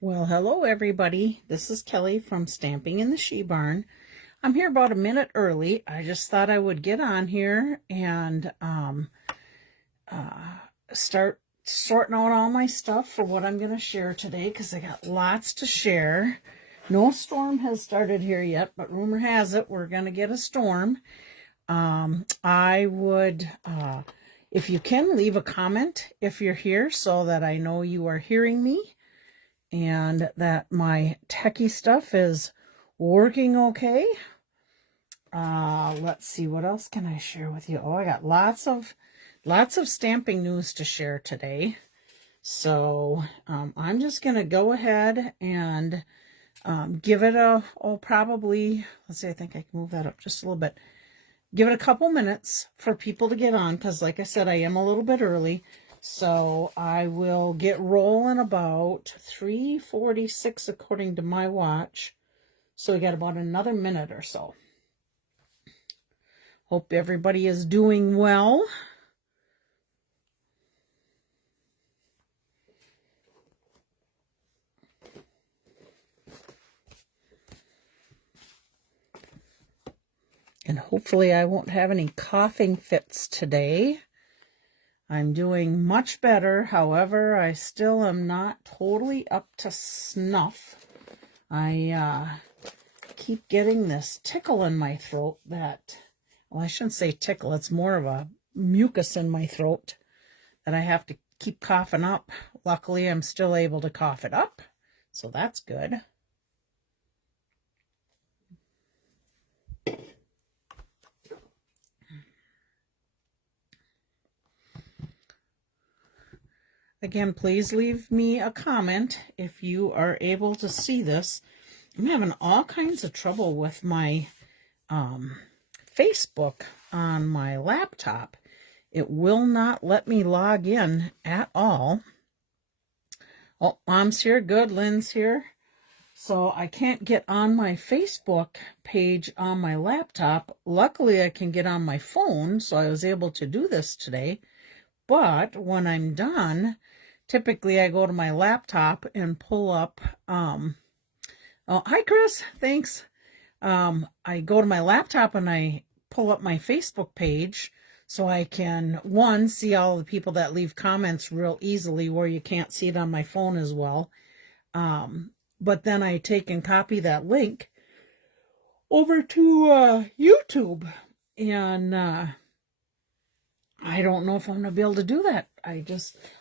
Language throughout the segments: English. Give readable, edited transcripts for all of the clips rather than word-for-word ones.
Well, hello everybody. This is Kelly from Stamping in the She Barn. I'm here about a minute early. I just thought I would get on here and start sorting out all my stuff for what I'm going to share today, because I got lots to share. No storm has started here yet, but rumor has it we're going to get a storm. I would, if you can, leave a comment if you're here so that I know you are hearing me and that my techie stuff is working okay. Let's see, what else can I share with you? Oh, I got lots of stamping news to share today. So I'm just going to go ahead and give it probably, let's see, I think I can move that up just a little bit. Give it a couple minutes for people to get on, because like I said, I am a little bit early. So I will get rolling about 3:46 according to my watch. So we got about another minute or so. Hope everybody is doing well. And hopefully I won't have any coughing fits today. I'm doing much better. However, I still am not totally up to snuff. I keep getting this tickle in my throat that, well, I shouldn't say tickle. It's more of a mucus in my throat that I have to keep coughing up. Luckily, I'm still able to cough it up, so that's good. Again, please leave me a comment if you are able to see this. I'm having all kinds of trouble with my Facebook on my laptop. It will not let me log in at all. Oh, Mom's here. Good. Lynn's here. So I can't get on my Facebook page on my laptop. Luckily, I can get on my phone, so I was able to do this today. But when I'm done, typically I go to my laptop and pull up, oh, hi Chris, thanks. I go to my laptop and I pull up my Facebook page so I can, one, see all the people that leave comments real easily where you can't see it on my phone as well. But then I take and copy that link over to YouTube, and I don't know if I'm going to be able to do that.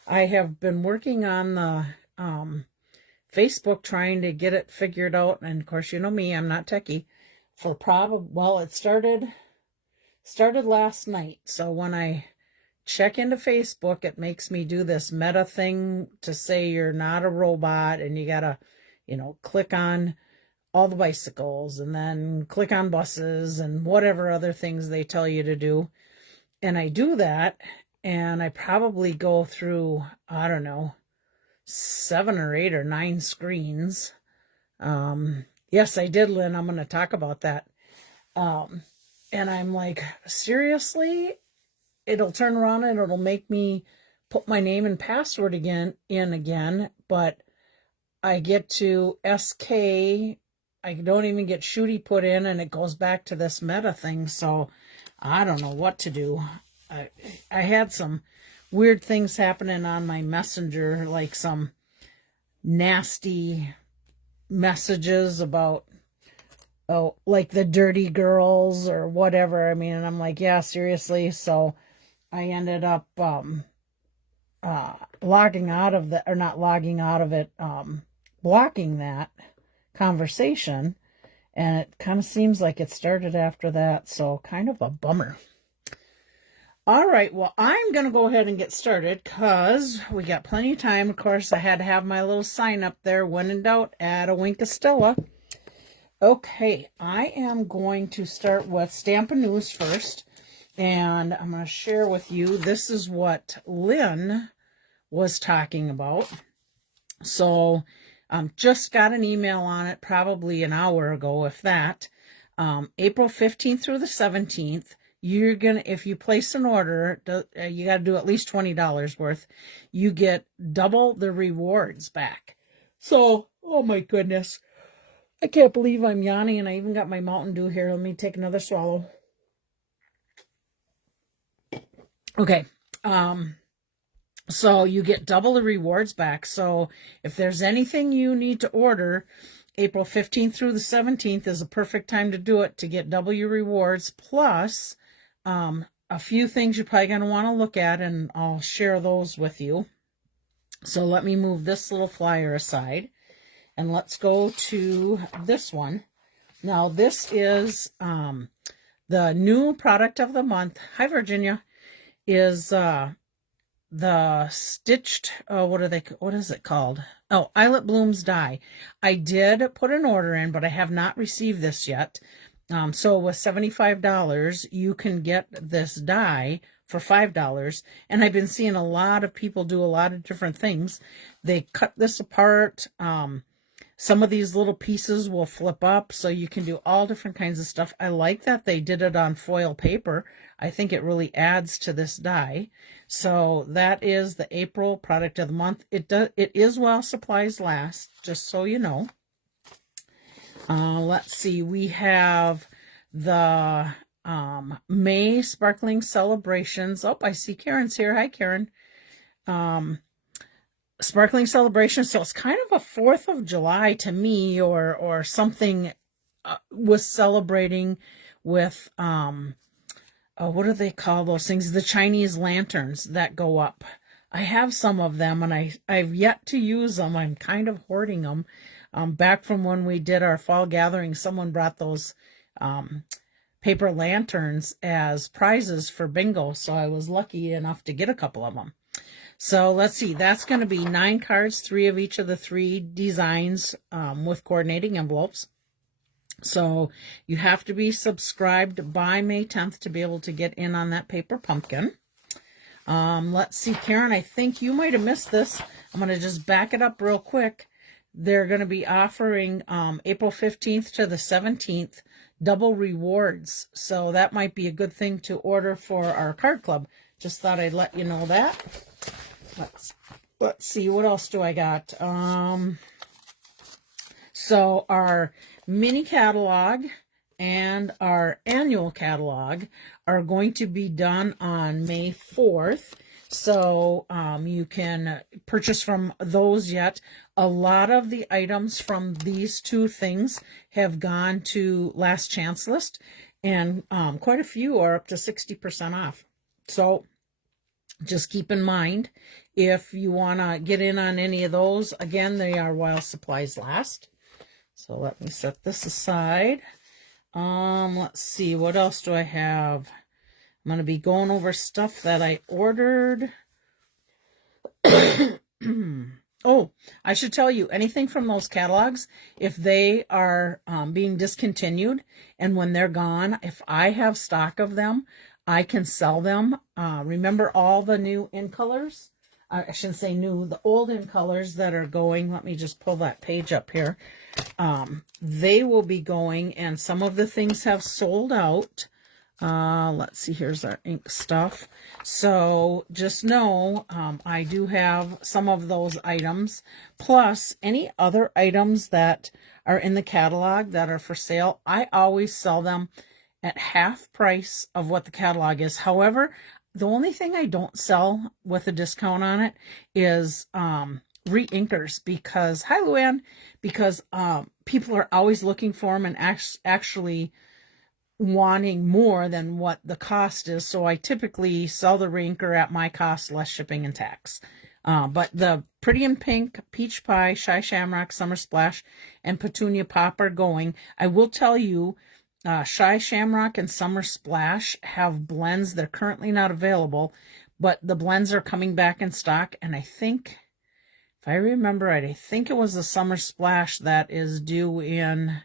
I have been working on the Facebook trying to get it figured out. And of course, you know me, I'm not techie. Well, it started last night. So when I check into Facebook, it makes me do this meta thing to say you're not a robot, and you got to, click on all the bicycles and then click on buses and whatever other things they tell you to do. And I do that, and I probably go through, I don't know, 7 or 8 or 9 screens. Yes, I did, Lynn. I'm going to talk about that. And I'm like, seriously? It'll turn around and it'll make me put my name and password in again, but I get to SK. I don't even get Schudi put in, and it goes back to this meta thing. So I don't know what to do. I had some weird things happening on my messenger, like some nasty messages about, oh, like the dirty girls or whatever. I mean, and I'm like, yeah, seriously. So I ended up logging out of the, or not logging out of it, blocking that conversation. And it kind of seems like it started after that, so kind of a bummer. All right, well, I'm going to go ahead and get started because we got plenty of time. Of course, I had to have my little sign up there. When in doubt, add a wink of Stella. Okay, I am going to start with Stampin' News first, and I'm going to share with you, this is what Lynn was talking about. So Just got an email on it probably an hour ago, if that. April 15th through the 17th, you're gonna, if you place an order, you got to do at least $20 worth. You get double the rewards back. So, oh my goodness, I can't believe I'm yawning, and I even got my Mountain Dew here. Let me take another swallow. Okay. So you get double the rewards back. So if there's anything you need to order, April 15th through the 17th is a perfect time to do it, to get double your rewards, plus a few things you're probably going to want to look at, and I'll share those with you. So let me move this little flyer aside, and let's go to this one. Now, this is the new product of the month. Hi, Virginia. Is the stitched, what is it called? Oh, Eyelet Blooms die. I did put an order in, but I have not received this yet. So with $75, you can get this die for $5. And I've been seeing a lot of people do a lot of different things. They cut this apart. Some of these little pieces will flip up, so you can do all different kinds of stuff. I like that they did it on foil paper. I think it really adds to this die. So that is the April product of the month. It is while supplies last, just so you know. Let's see. We have the May Sparkling Celebrations. Oh, I see Karen's here. Hi, Karen. Sparkling Celebration. So it's kind of a 4th of July to me, or something was celebrating with, what do they call those things? The Chinese lanterns that go up. I have some of them, and I've yet to use them. I'm kind of hoarding them. Back from when we did our fall gathering, someone brought those paper lanterns as prizes for bingo, so I was lucky enough to get a couple of them. So let's see, that's going to be 9 cards, 3 of each of the 3 designs with coordinating envelopes. So you have to be subscribed by May 10th to be able to get in on that paper pumpkin. Let's see, Karen, I think you might have missed this. I'm going to just back it up real quick. They're going to be offering April 15th to the 17th double rewards. So that might be a good thing to order for our card club. Just thought I'd let you know that. Let's see, what else do I got? So our mini catalog and our annual catalog are going to be done on May 4th. So you can purchase from those yet. A lot of the items from these 2 things have gone to last chance list, and quite a few are up to 60% off. So just keep in mind, if you want to get in on any of those, again, they are while supplies last. So let me set this aside. Let's see, what else do I have? I'm going to be going over stuff that I ordered. Oh, I should tell you, anything from those catalogs, if they are being discontinued, and when they're gone, if I have stock of them, I can sell them. Remember all the new in colors? I shouldn't say new, the old in colors that are going. Let me just pull that page up here. They will be going, and some of the things have sold out. Let's see, here's our ink stuff. So just know, I do have some of those items, plus any other items that are in the catalog that are for sale. I always sell them at half price of what the catalog is. However, the only thing I don't sell with a discount on it is re-inkers, because, hi Luann, because people are always looking for them and actually wanting more than what the cost is. So I typically sell the re-inker at my cost, less shipping and tax. But the Pretty in Pink, Peach Pie, Shy Shamrock, Summer Splash, and Petunia Pop are going. I will tell you, Shy Shamrock and Summer Splash have blends. They're currently not available, but the blends are coming back in stock. And I think, if I remember right, I think it was the Summer Splash that is due in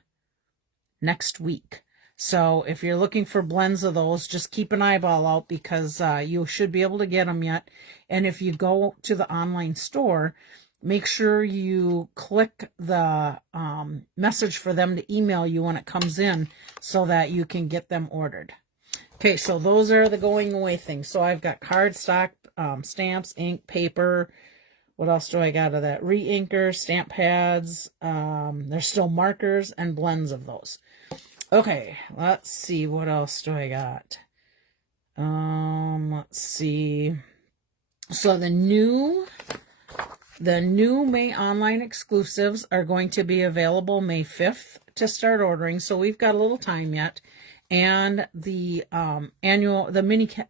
next week. So if you're looking for blends of those, just keep an eyeball out, because you should be able to get them yet. And if you go to the online store, make sure you click the message for them to email you when it comes in so that you can get them ordered. Okay, so those are the going away things. So I've got cardstock, stamps, ink, paper. What else do I got of that? Re-inker, stamp pads. There's still markers and blends of those. Okay, let's see. What else do I got? Let's see. So the new May online exclusives are going to be available May 5th to start ordering. So we've got a little time yet. And the mini, I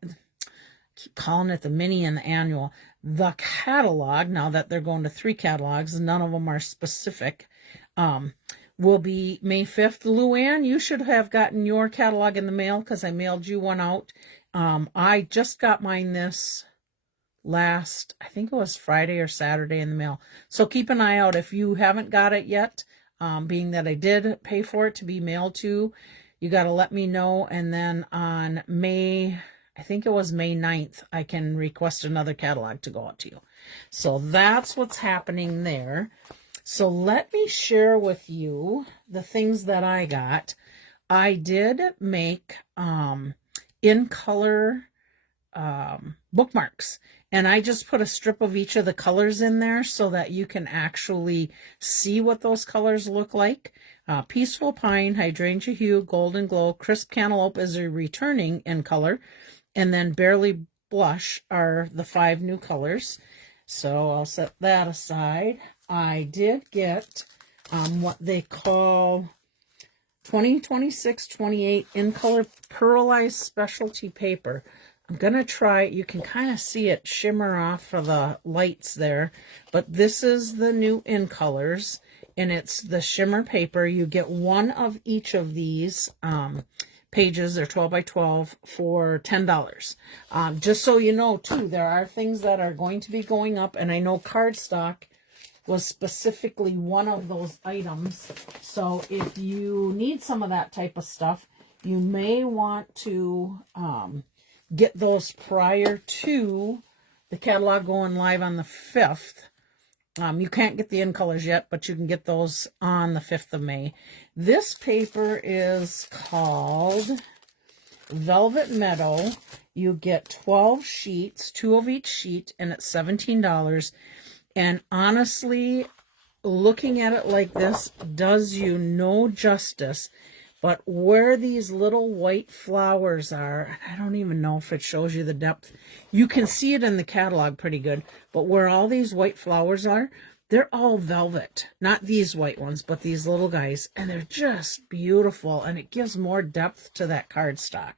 keep calling it the mini and the annual. The catalog, now that they're going to 3 catalogs, none of them are specific, will be May 5th. Luann, you should have gotten your catalog in the mail because I mailed you one out. I just got mine this last, I think it was Friday or Saturday in the mail. So keep an eye out if you haven't got it yet, being that I did pay for it to be mailed to. You got to let me know, and then on May, I think it was May 9th, I can request another catalog to go out to you. So that's what's happening there. So let me share with you the things that I got. I did make in color bookmarks, and I just put a strip of each of the colors in there so that you can actually see what those colors look like. Peaceful Pine, Hydrangea Hue, Golden Glow, Crisp Cantaloupe is a returning in color, and then Barely Blush are the 5 new colors. So I'll set that aside. I did get what they call 2026-28 in color pearlized specialty paper. I'm going to try it. You can kind of see it shimmer off of the lights there, but this is the new in colors, and it's the shimmer paper. You get one of each of these pages. They're 12 by 12 for $10. Just so you know, too, there are things that are going to be going up, and I know cardstock was specifically one of those items. So if you need some of that type of stuff, you may want to get those prior to the catalog going live on the 5th. You can't get the in colors yet, but you can get those on the 5th of May. This paper is called Velvet Meadow. You get 12 sheets, 2 of each sheet, and it's $17. And honestly, looking at it like this does you no justice. But where these little white flowers are, I don't even know if it shows you the depth. You can see it in the catalog pretty good. But where all these white flowers are, they're all velvet. Not these white ones, but these little guys. And they're just beautiful. And it gives more depth to that cardstock.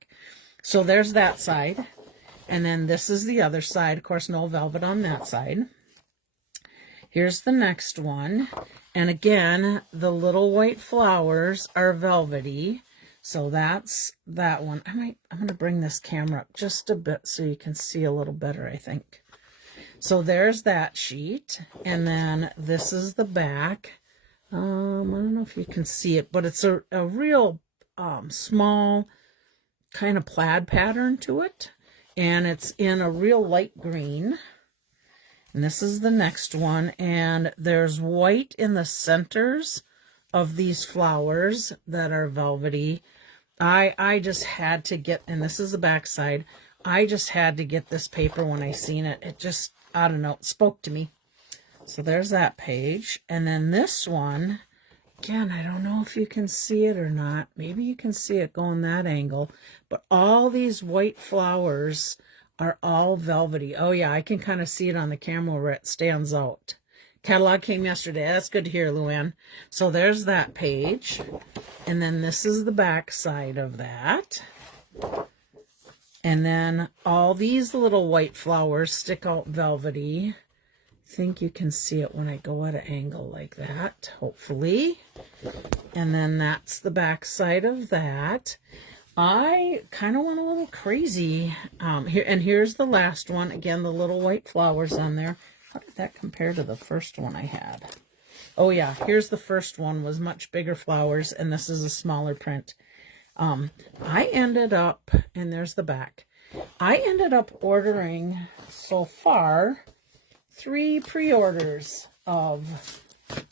So there's that side. And then this is the other side. Of course, no velvet on that side. Here's the next one. And again, the little white flowers are velvety. So that's that one. I'm going to bring this camera up just a bit so you can see a little better, I think. So there's that sheet. And then this is the back. I don't know if you can see it, but it's a real small kind of plaid pattern to it. And it's in a real light green. And this is the next one, and there's white in the centers of these flowers that are velvety. I just had to get, and this is the back side, I just had to get this paper when I seen it. It just, I don't know, it spoke to me. So there's that page. And then this one, again, I don't know if you can see it or not. Maybe you can see it going that angle. But all these white flowers are all velvety. Oh yeah, I can kind of see it on the camera where it stands out. Catalog came yesterday. That's good to hear, Luann. So there's that page. And then this is the back side of that. And then all these little white flowers stick out velvety. I think you can see it when I go at an angle like that, hopefully. And then that's the back side of that. I kind of went a little crazy. Here's the last one. Again, the little white flowers on there. How did that compare to the first one I had? Oh yeah, here's the first one. Was much bigger flowers, and this is a smaller print. I ended up, and there's the back. I ended up ordering so far 3 pre-orders of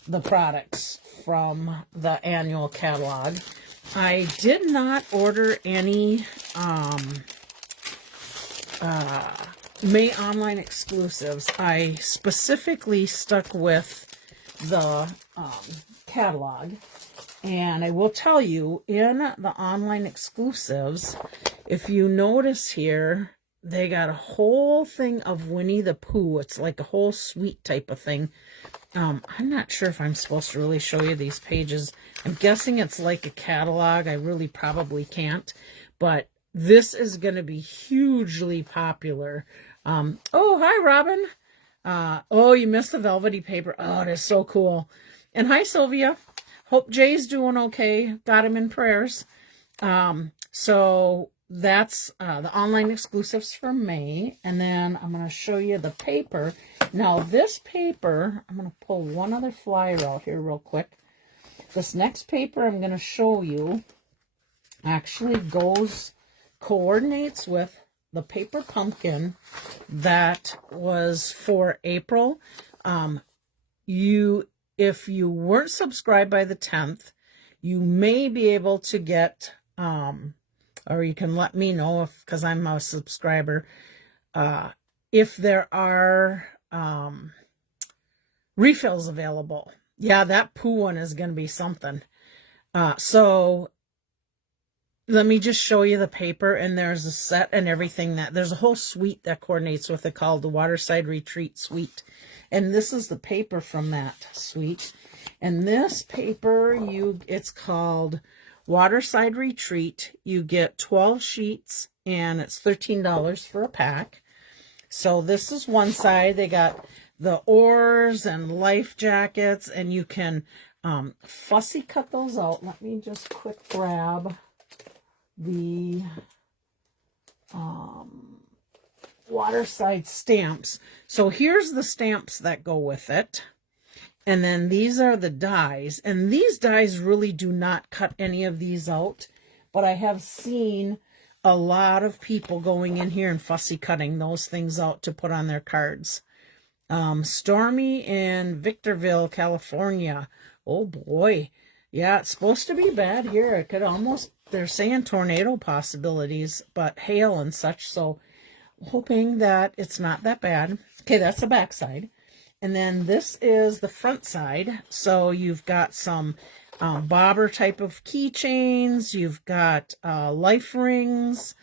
the products from the annual catalog. I did not order any May online exclusives. I specifically stuck with the catalog. And I will tell you, in the online exclusives, if you notice here, they got a whole thing of Winnie the Pooh. It's like a whole suite type of thing. I'm not sure if I'm supposed to really show you these pages. I'm guessing it's like a catalog. I really probably can't. But this is going to be hugely popular. Oh, hi, Robin. Oh, you missed the velvety paper. Oh, it is so cool. And hi, Sylvia. Hope Jay's doing okay. Got him in prayers. So that's the online exclusives for May. And then I'm going to show you the paper. Now, this paper, I'm going to pull one other flyer out here real quick. This next paper I'm going to show you actually coordinates with the paper pumpkin that was for April. If you weren't subscribed by the 10th, you may be able to get, or you can let me know because I'm a subscriber, if there are refills available. Yeah, that Pooh one is going to be something. So let me just show you the paper, and there's a set and everything there's a whole suite that coordinates with it called the Waterside Retreat Suite. And this is the paper from that suite. And this paper, it's called Waterside Retreat. You get 12 sheets, and it's $13 for a pack. So this is one side. They got the oars and life jackets, and you can fussy cut those out. Let me just quick grab the Waterside stamps. So here's the stamps that go with it. And then these are the dies. And these dies really do not cut any of these out. But I have seen a lot of people going in here and fussy cutting those things out to put on their cards. Stormy in Victorville, California. Oh boy. Yeah, it's supposed to be bad here. It could almost, they're saying tornado possibilities, but hail and such. So hoping that it's not that bad. Okay, that's the back side. And then this is the front side. So you've got some bobber type of keychains. You've got life rings.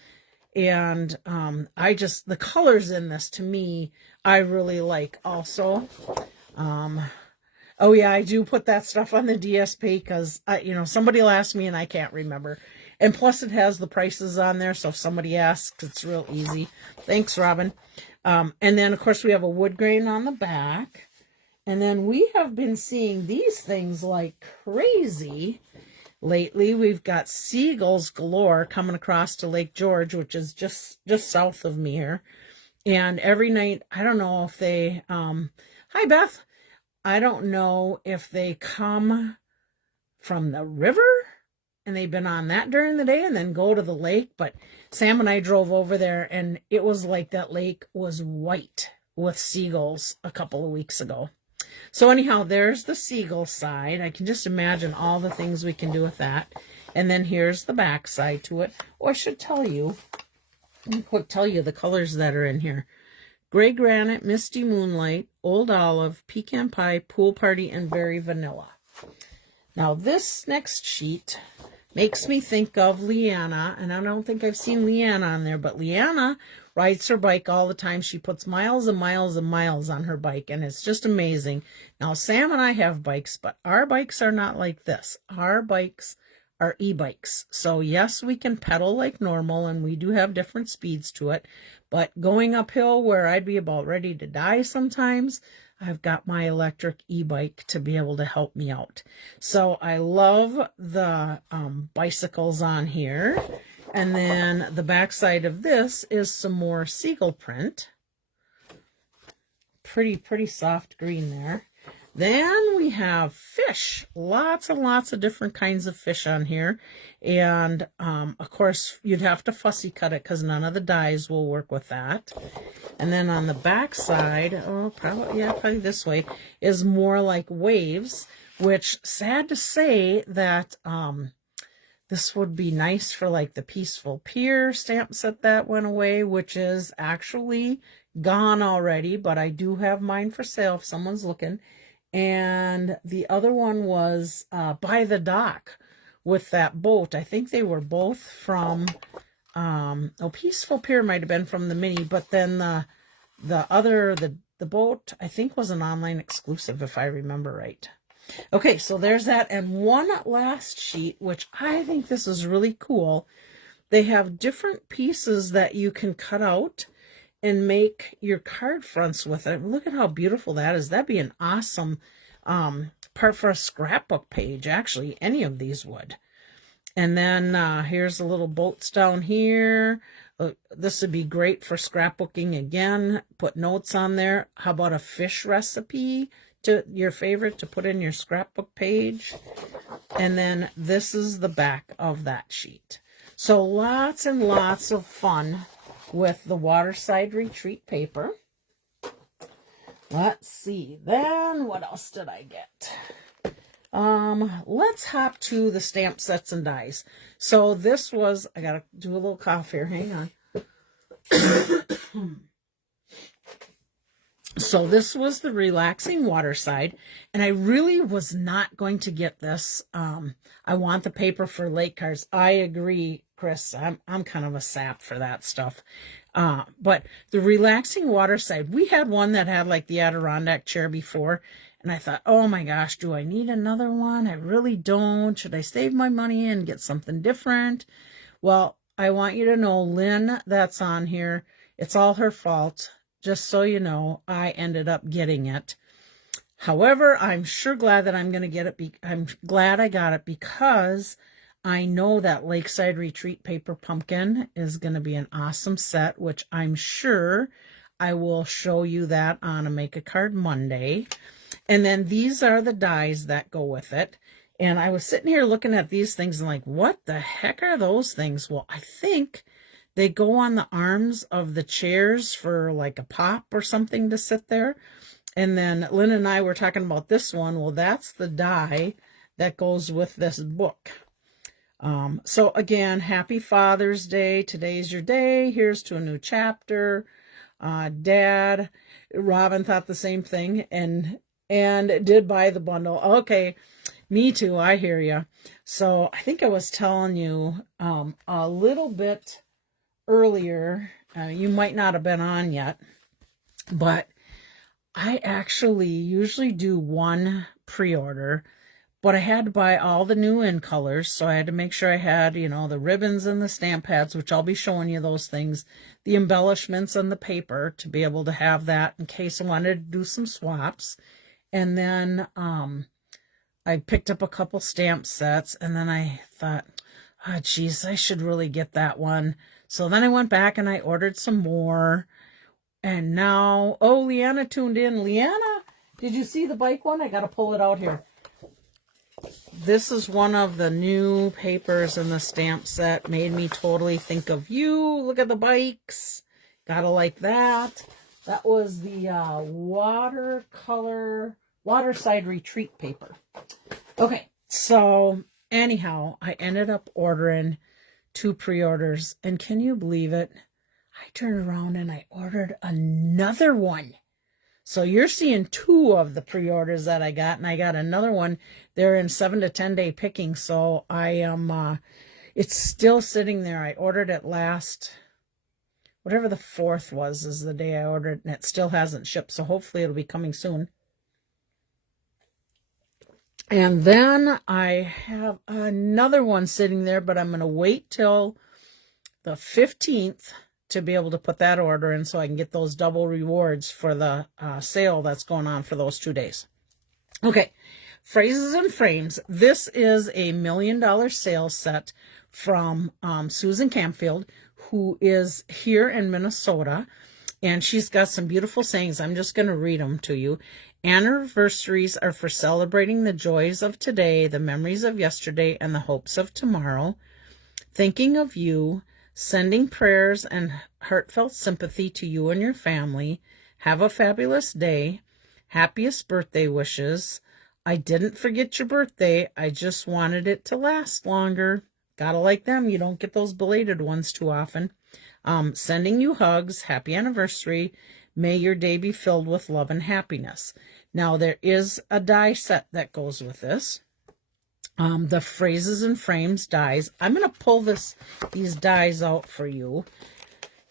And the colors in this, to me, I really like also. Oh yeah, I do put that stuff on the DSP because, somebody will ask me and I can't remember. And plus it has the prices on there, so if somebody asks, it's real easy. Thanks, Robin. And then, of course, we have a wood grain on the back. And then we have been seeing these things like crazy lately. We've got seagulls galore coming across to Lake George, which is just south of me here. And every night, I don't know if they... hi, Beth. I don't know if they come from the river and they've been on that during the day and then go to the lake. But Sam and I drove over there and it was like that lake was white with seagulls a couple of weeks ago. So anyhow, there's the seagull side. I can just imagine all the things we can do with that. And then here's the back side to it. Oh, I should tell you, let me quick tell you the colors that are in here. Gray Granite, Misty Moonlight, Old Olive, Pecan Pie, Pool Party, and Very Vanilla. Now this next sheet makes me think of Leanna, and I don't think I've seen Leanna on there, but Leanna rides her bike all the time. She puts miles and miles and miles on her bike, and it's just amazing. Now Sam and I have bikes, but our bikes are not like this. Our bikes are e-bikes. So yes, we can pedal like normal, and we do have different speeds to it, but going uphill where I'd be about ready to die sometimes, I've got my electric e-bike to be able to help me out. So I love the bicycles on here. And then the back side of this is some more seagull print. Pretty soft green there. Then we have fish, lots and lots of different kinds of fish on here. And of course, you'd have to fussy cut it because none of the dies will work with that. And then on the back side, oh, probably this way, is more like waves, which, sad to say that this would be nice for like the Peaceful Pier stamp set that went away, which is actually gone already, but I do have mine for sale if someone's looking. And the other one was By the Dock with that boat. I think they were both from, Peaceful Pier might have been from the mini, but then the boat, I think, was an online exclusive, if I remember right. Okay, so there's that. And one last sheet, which I think this is really cool. They have different pieces that you can cut out and make your card fronts with it. Look at how beautiful that is. That'd be an awesome part for a scrapbook page, actually. Any of these would. And then here's the little boats down here. This would be great for scrapbooking again. Put notes on there. How about a fish recipe, to your favorite, to put in your scrapbook page? And then this is the back of that sheet. So lots and lots of fun with the Waterside Retreat paper. Let's see. Then what else did I get? Let's hop to the stamp sets and dies. So this was, I gotta do a little cough here. Hang on. So this was the Relaxing Waterside, and I really was not going to get this. I want the paper for late cards. I agree, Chris. I'm kind of a sap for that stuff. But the Relaxing Waterside, we had one that had like the Adirondack chair before, and I thought, oh my gosh, do I need another one? I really don't. Should I save my money and get something different? Well, I want you to know, Lynn, that's on here, it's all her fault. Just so you know, I ended up getting it. However, I'm sure glad that I'm going to get it. I'm glad I got it because I know that Lakeside Retreat Paper Pumpkin is going to be an awesome set, which I'm sure I will show you that on a Make a Card Monday. And then these are the dies that go with it. And I was sitting here looking at these things and like, what the heck are those things? Well, I think they go on the arms of the chairs for like a pop or something to sit there. And then Lynn and I were talking about this one. Well, that's the die that goes with this book. So again, happy Father's Day. Today's your day. Here's to a new chapter. Dad, Robin thought the same thing and did buy the bundle. Okay, me too. I hear you. So I think I was telling you a little bit earlier, you might not have been on yet, but I actually usually do one pre-order, but I had to buy all the new in colors, so I had to make sure I had, the ribbons and the stamp pads, which I'll be showing you those things, the embellishments and the paper to be able to have that in case I wanted to do some swaps. And then I picked up a couple stamp sets, and then I thought, oh, geez, I should really get that one. So then I went back and I ordered some more. And now, oh, Leanna tuned in. Leanna, did you see the bike one? I got to pull it out here. This is one of the new papers in the stamp set. Made me totally think of you. Look at the bikes. Gotta like that. That was the Waterside Retreat paper. Okay, so anyhow, I ended up ordering 2 pre-orders, and can you believe it? I turned around and I ordered another one. So you're seeing 2 of the pre-orders that I got, and I got another one. They're in 7 to 10 day picking, so I am it's still sitting there. I ordered it last, whatever the 4th was is the day I ordered, and it still hasn't shipped, so hopefully it'll be coming soon. And then I have another one sitting there, but I'm going to wait till the 15th to be able to put that order in so I can get those double rewards for the sale that's going on for those 2 days. Okay, Phrases and Frames. This is a $1 million sales set from Susan Campfield, who is here in Minnesota. And she's got some beautiful sayings. I'm just going to read them to you. Anniversaries are for celebrating the joys of today, the memories of yesterday, and the hopes of tomorrow. Thinking of you, sending prayers and heartfelt sympathy to you and your family. Have a fabulous day. Happiest birthday wishes. I didn't forget your birthday. I just wanted it to last longer. Gotta like them. You don't get those belated ones too often. Sending you hugs. Happy anniversary. May your day be filled with love and happiness. Now, there is a die set that goes with this. The Phrases and Frames dies. I'm going to pull these dies out for you.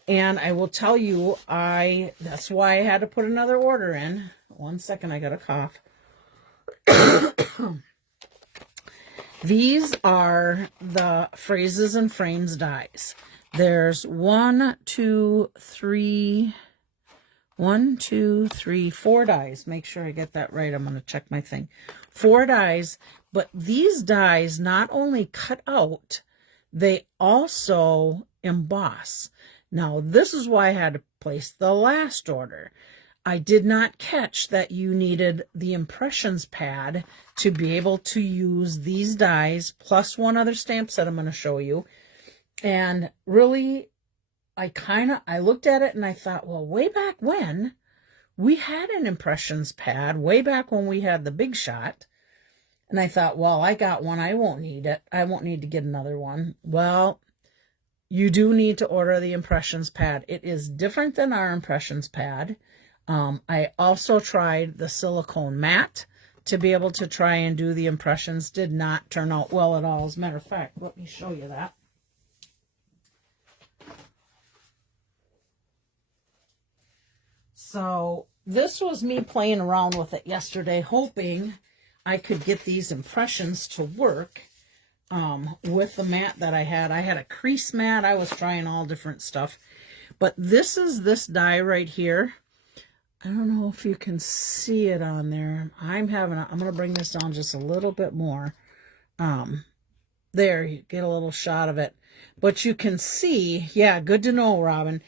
And I will tell you, that's why I had to put another order in. 1 second, I got a cough. These are the Phrases and Frames dies. There's 4 dies. Make sure I get that right. I'm going to check my thing. 4 dies, but these dies not only cut out, they also emboss. Now, this is why I had to place the last order. I did not catch that you needed the impressions pad to be able to use these dies, plus one other stamp set I'm going to show you. And really, I looked at it and I thought, well, way back when, we had an impressions pad, way back when we had the Big Shot. And I thought, well, I got one, I won't need it. I won't need to get another one. Well, you do need to order the impressions pad. It is different than our impressions pad. I also tried the silicone mat to be able to try and do the impressions. Did not turn out well at all. As a matter of fact, let me show you that. So this was me playing around with it yesterday, hoping I could get these impressions to work with the mat that I had. I had a crease mat. I was trying all different stuff. But this is this die right here. I don't know if you can see it on there. I'm going to bring this down just a little bit more. There, you get a little shot of it. But you can see, yeah, good to know, Robin.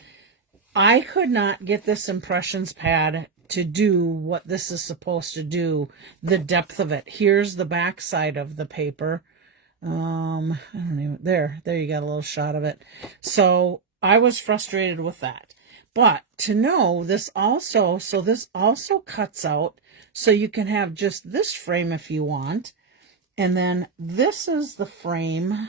I could not get this impressions pad to do what this is supposed to do, the depth of it. Here's the back side of the paper. I don't even, there you got a little shot of it. So I was frustrated with that. But to know this also, so this also cuts out, so you can have just this frame if you want. And then this is the frame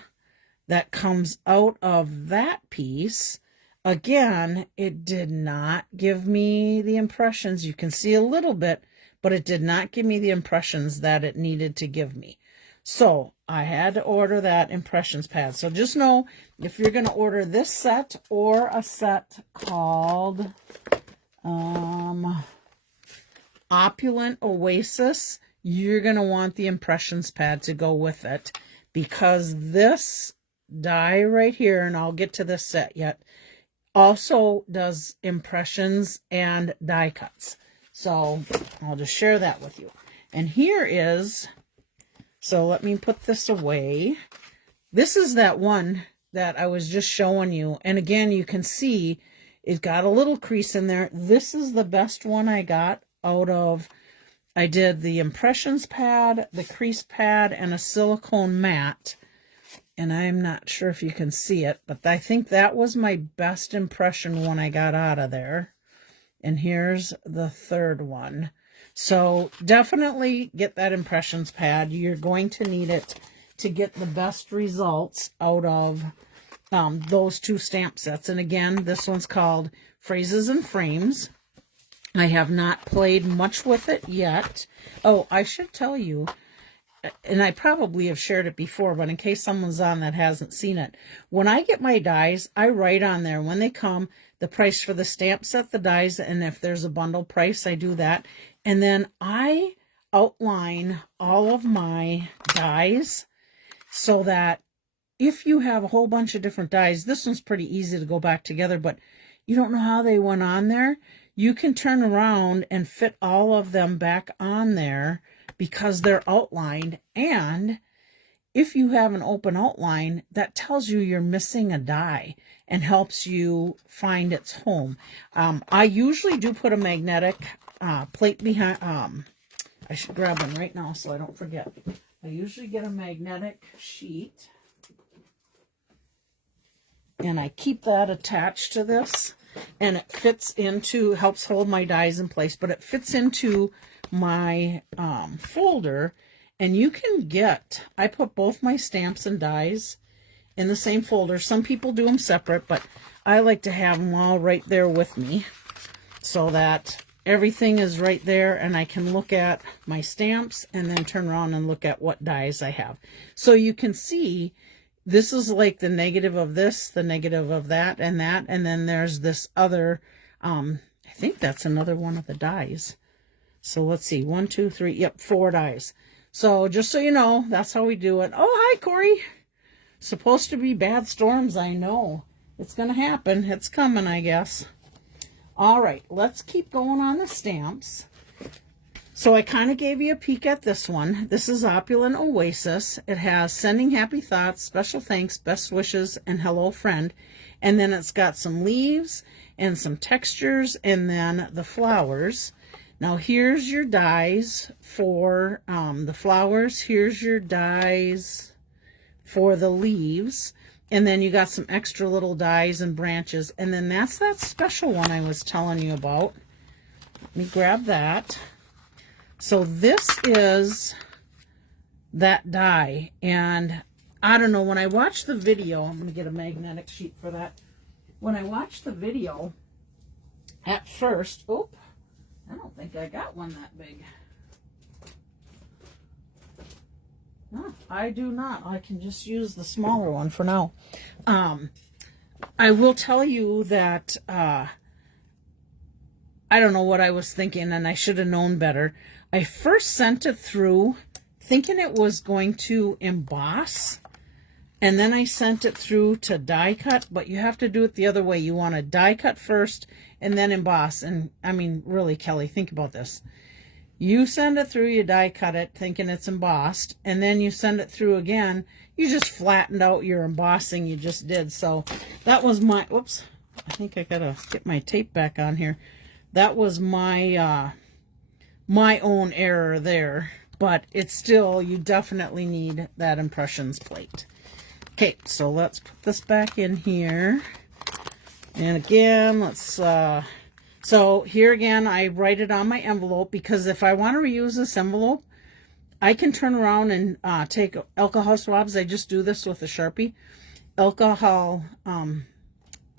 that comes out of that piece. Again, it did not give me the impressions. You can see a little bit, but it did not give me the impressions that it needed to give me. So I had to order that impressions pad. So just know, if you're going to order this set or a set called Opulent Oasis, you're going to want the impressions pad to go with it, because this die right here, and I'll get to this set yet, also does impressions and die cuts. So I'll just share that with you. And here is, so let me put this away. This is that one that I was just showing you. And again, you can see it got a little crease in there. This is the best one I got out of, I did the impressions pad, the crease pad, and a silicone mat. And I'm not sure if you can see it, but I think that was my best impression one I got out of there. And here's the third one. So definitely get that impressions pad. You're going to need it to get the best results out of those 2 stamp sets. And again, this one's called Phrases and Frames. I have not played much with it yet. Oh, I should tell you, and I probably have shared it before, but in case someone's on that hasn't seen it, when I get my dies, I write on there when they come, the price for the stamp set, the dies, and if there's a bundle price, I do that. And then I outline all of my dies so that if you have a whole bunch of different dies, this one's pretty easy to go back together, but you don't know how they went on there, you can turn around and fit all of them back on there because they're outlined. And if you have an open outline, that tells you you're missing a die and helps you find its home. I usually do put a magnetic plate behind. I should grab one right now so I don't forget. I usually get a magnetic sheet, and I keep that attached to this, and it fits into, helps hold my dies in place, but it fits into my folder. And you can get, I put both my stamps and dies in the same folder. Some people do them separate, but I like to have them all right there with me so that everything is right there and I can look at my stamps and then turn around and look at what dies I have. So you can see this is like the negative of this, the negative of that, and then there's this other, I think that's another one of the dies. So let's see, 1, 2, 3, yep, 4 dies. So just so you know, that's how we do it. Oh, hi, Corey. Supposed to be bad storms, I know. It's going to happen. It's coming, I guess. All right, let's keep going on the stamps. So I kind of gave you a peek at this one. This is Opulent Oasis. It has sending happy thoughts, special thanks, best wishes, and hello, friend. And then it's got some leaves and some textures and then the flowers. Now, here's your dies for the flowers. Here's your dies for the leaves. And then you got some extra little dies and branches. And then that's that special one I was telling you about. Let me grab that. So this is that die. And I don't know, when I watched the video, I'm going to get a magnetic sheet for that. When I watched the video, at first, I don't think I got one that big. No, I do not. I can just use the smaller one for now. I will tell you that I don't know what I was thinking, and I should have known better. I first sent it through thinking it was going to emboss, and then I sent it through to die cut, but you have to do it the other way. You want to die cut first and then emboss. And I mean, really, Kelly, think about this. You send it through, you die cut it, thinking it's embossed, and then you send it through again. You just flattened out your embossing you just did. So that was my, whoops, I think I gotta get my tape back on here. That was my, my own error there, but it's still, you definitely need that impressions plate. Okay, so let's put this back in here. And again, let's, so here again, I write it on my envelope because if I want to reuse this envelope, I can turn around and take alcohol swabs. I just do this with a Sharpie. Alcohol,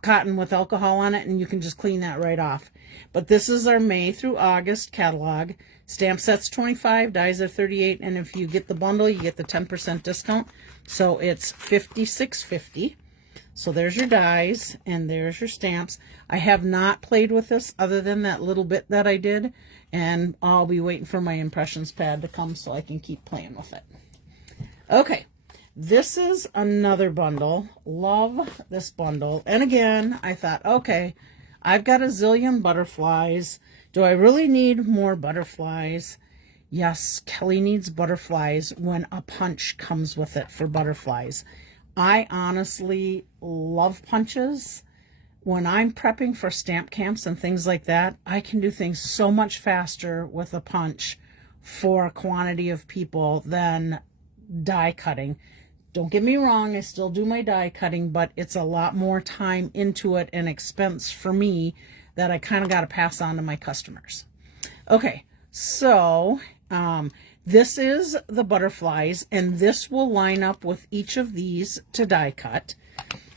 cotton with alcohol on it, and you can just clean that right off. But this is our May through August catalog. Stamp set's $25, dies are $38, and if you get the bundle, you get the 10% discount. So it's $56.50. So there's your dies, and there's your stamps. I have not played with this other than that little bit that I did, and I'll be waiting for my impressions pad to come so I can keep playing with it. Okay, this is another bundle. Love this bundle. And again, I thought, okay, I've got a zillion butterflies. Do I really need more butterflies? Yes, Kelly needs butterflies when a punch comes with it for butterflies. I honestly love punches. When I'm prepping for stamp camps and things like that, I can do things so much faster with a punch for a quantity of people than die cutting. Don't get me wrong, I still do my die cutting, but it's a lot more time into it and expense for me that I kind of got to pass on to my customers. Okay, so this is the butterflies, and this will line up with each of these to die cut.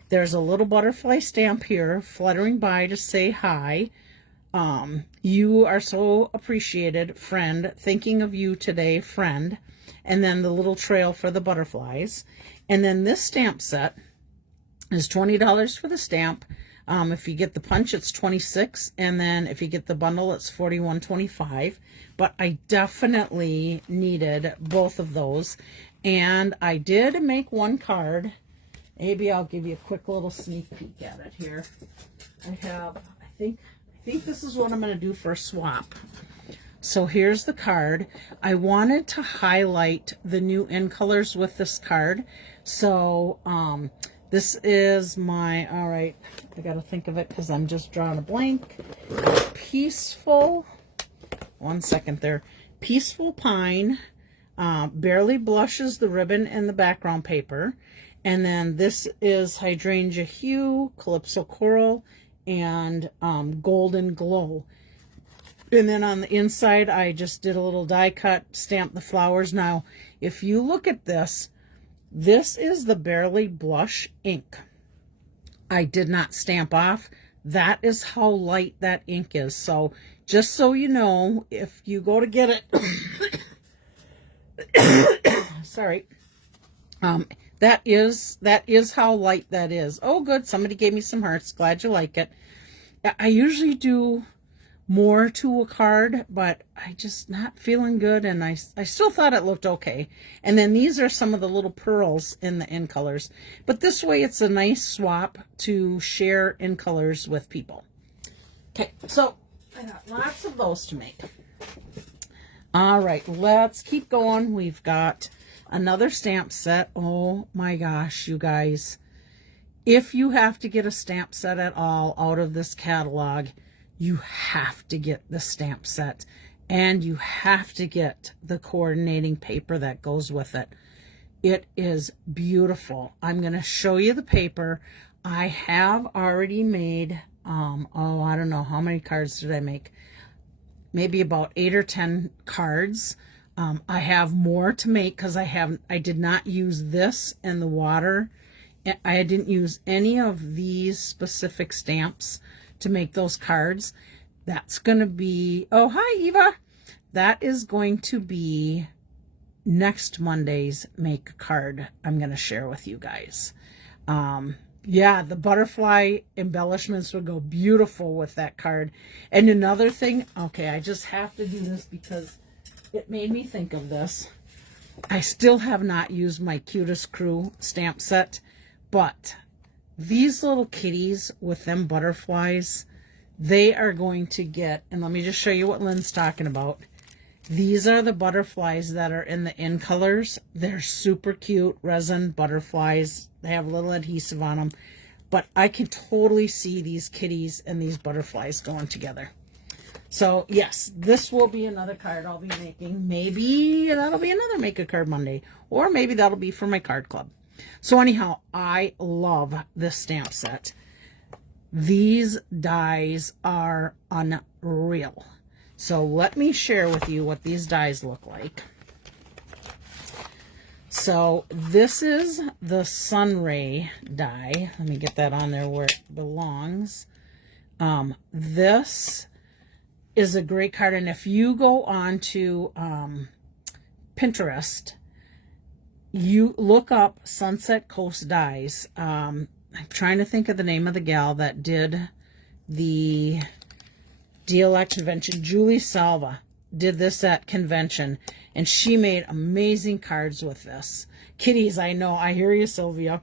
There's a little butterfly stamp here, fluttering by to say hi. You are so appreciated, friend. Thinking of you today, friend. And then the little trail for the butterflies. And then this stamp set is $20 for the stamp. If you get the punch, it's $26, and then if you get the bundle, it's $41.25. But I definitely needed both of those, and I did make one card. Maybe I'll give you a quick little sneak peek at it here. I think this is what I'm going to do for a swap. So here's the card. I wanted to highlight the new in colors with this card. So this is my, all right, I got to think of it because I'm just drawing a blank. Peaceful, one second there. Peaceful Pine, barely blushes the ribbon and the background paper. And then this is Hydrangea Hue, Calypso Coral, and Golden Glow. And then on the inside, I just did a little die cut, stamped the flowers. Now, if you look at this, this is the Barely Blush ink. I did not stamp off. That is how light that ink is. So just so you know, if you go to get it, sorry, that is how light that is. Oh, good. Somebody gave me some hearts. Glad you like it. I usually do more to a card, but I just not feeling good, and I still thought it looked okay. And then these are some of the little pearls in the in colors. But this way it's a nice swap to share in colors with people. Okay, so I got lots of those to make. All right, let's keep going. We've got another stamp set. Oh my gosh, you guys. If you have to get a stamp set at all out of this catalog, you have to get the stamp set, and you have to get the coordinating paper that goes with it. It is beautiful. I'm going to show you the paper. I have already made, oh, I don't know, how many cards did I make? Maybe about 8 or 10 cards. I have more to make because I did not use this in the water. I didn't use any of these specific stamps to make those cards. That's going to be, oh, hi, Eva. That is going to be next Monday's make a card I'm going to share with you guys. Yeah, the butterfly embellishments would go beautiful with that card. And another thing, okay, I just have to do this because it made me think of this. I still have not used my Cutest Crew stamp set, but these little kitties with them butterflies, they are going to get, and let me just show you what Lynn's talking about. These are the butterflies that are in the in colors. They're super cute resin butterflies. They have a little adhesive on them, but I can totally see these kitties and these butterflies going together. So yes, this will be another card I'll be making. Maybe that'll be another Make a Card Monday, or maybe that'll be for my card club. So anyhow, I love this stamp set. These dies are unreal. So let me share with you what these dies look like. So this is the Sunray die. Let me get that on there where it belongs. This is a great card. And if you go on to Pinterest, you look up Sunset Coast Dies. I'm trying to think of the name of the gal that did the deal at convention. Julie Salva did this at convention, and she made amazing cards with this. Kitties, I know. I hear you, Sylvia.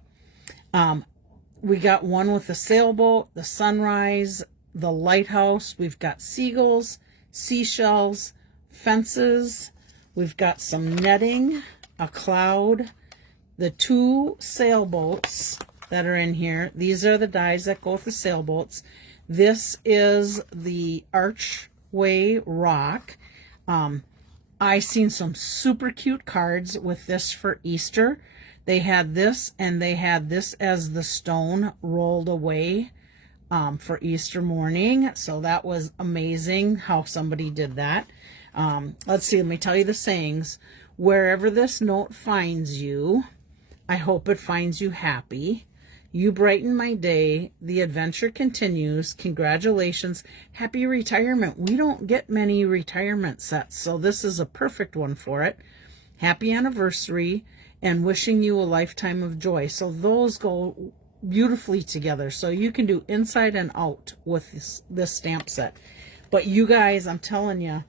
We got one with the sailboat, the sunrise, the lighthouse. We've got seagulls, seashells, fences. We've got some netting, a cloud, the 2 sailboats that are in here. These are the dies that go with the sailboats. This is the archway rock. I seen some super cute cards with this for Easter. They had this, and they had this as the stone rolled away for Easter morning. So that was amazing how somebody did that. Let's see, let me tell you the sayings. Wherever this note finds you, I hope it finds you happy. You brighten my day. The adventure continues. Congratulations. Happy retirement. We don't get many retirement sets, so this is a perfect one for it. Happy anniversary, and wishing you a lifetime of joy. So those go beautifully together. So you can do inside and out with this stamp set. But you guys, I'm telling you,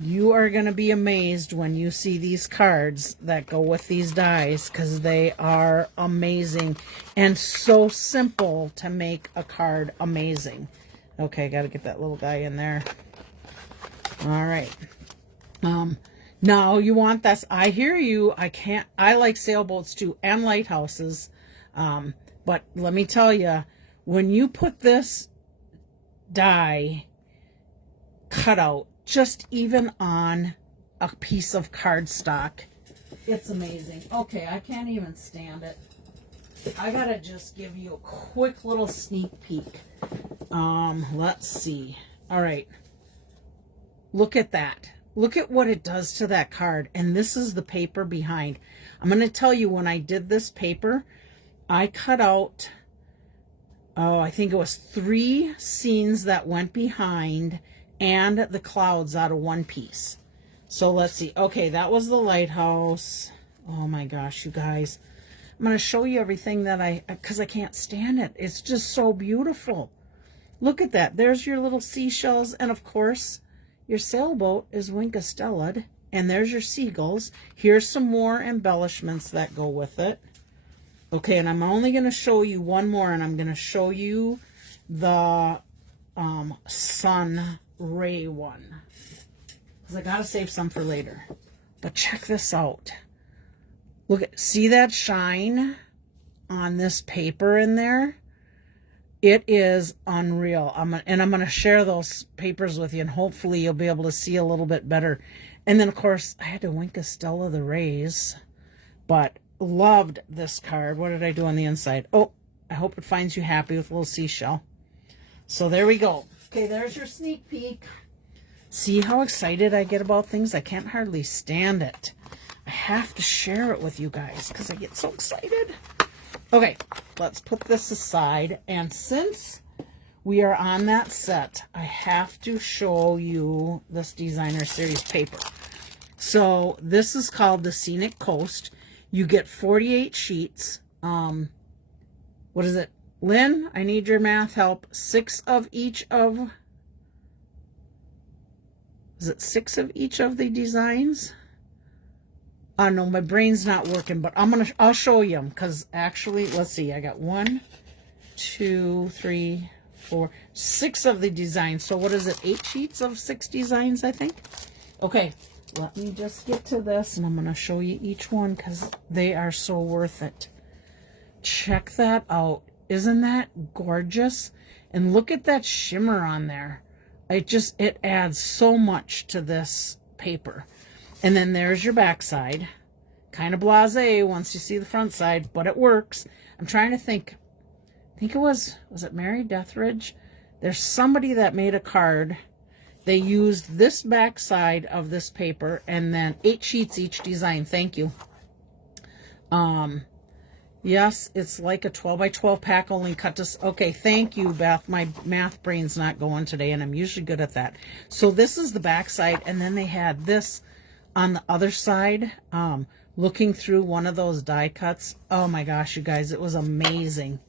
you are going to be amazed when you see these cards that go with these dies, because they are amazing and so simple to make a card amazing. Okay, got to get that little guy in there. All right. Now you want this. I hear you. I like sailboats too and lighthouses. But let me tell you, when you put this die cutout just even on a piece of cardstock, it's amazing. Okay, I can't even stand it. I gotta just give you a quick little sneak peek. Let's see. All right. Look at that. Look at what it does to that card. And this is the paper behind. I'm going to tell you, when I did this paper, I cut out, I think it was 3 scenes that went behind and the clouds out of one piece. So let's see. Okay, that was the lighthouse. Oh my gosh, you guys. I'm going to show you everything that because I can't stand it. It's just so beautiful. Look at that. There's your little seashells. And of course, your sailboat is Winka-Stellaed. And there's your seagulls. Here's some more embellishments that go with it. Okay, and I'm only going to show you one more, and I'm going to show you the sun ray one, because I got to save some for later. But check this out. Look at, see that shine on this paper in there? It is unreal. I'm going to share those papers with you, and hopefully you'll be able to see a little bit better. And then, of course, I had to Winka-Stella the rays, but loved this card. What did I do on the inside? Oh, I hope it finds you happy with a little seashell. So there we go. Okay, there's your sneak peek. See how excited I get about things? I can't hardly stand it. I have to share it with you guys because I get so excited. Okay, let's put this aside. And since we are on that set, I have to show you this designer series paper. So this is called the Scenic Coast. You get 48 sheets. What is it? Lynn, I need your math help. 6 of each of... Is it 6 of each of the designs? Oh, no, my brain's not working, but I'll show you them, because actually, let's see. I got 1, 2, 3, 4, 6 of the designs. So what is it? 8 sheets of 6 designs, I think. Okay. Let me just get to this, and I'm going to show you each one because they are so worth it. Check that out. Isn't that gorgeous? And look at that shimmer on there. It adds so much to this paper. And then there's your backside. Kind of blasé once you see the front side, but it works. I'm trying to think. I think it was it Mary Deathridge? There's somebody that made a card. They used this back side of this paper, and then 8 sheets each design. Thank you. Yes, it's like a 12 by 12 pack, only cut to... Okay, thank you, Beth. My math brain's not going today, and I'm usually good at that. So this is the back side, and then they had this on the other side, looking through one of those die cuts. Oh my gosh, you guys, it was amazing.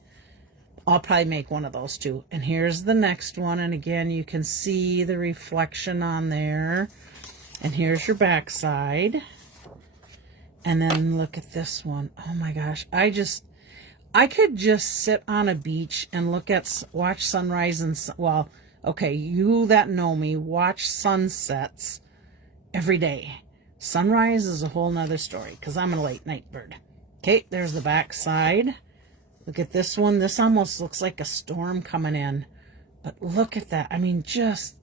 I'll probably make one of those too. And here's the next one. And again, you can see the reflection on there. And here's your backside. And then look at this one. Oh my gosh. I could just sit on a beach and watch sunrise and, well, okay, you that know me, watch sunsets every day. Sunrise is a whole nother story because I'm a late night bird. Okay, there's the backside. Look at this one. This almost looks like a storm coming in. But look at that. I mean, just,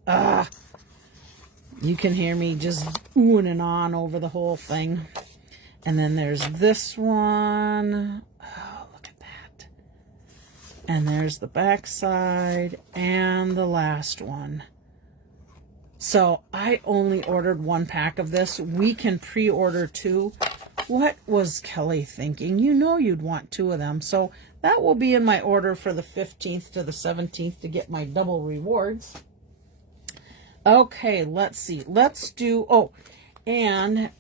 you can hear me just oohing and on over the whole thing. And then there's this one. Oh, look at that. And there's the back side and the last one. So I only ordered 1 pack of this. We can pre-order 2. What was Kelly thinking? You know you'd want 2 of them. So that will be in my order for the 15th to the 17th to get my double rewards. Okay, let's see. Let's do... Oh, and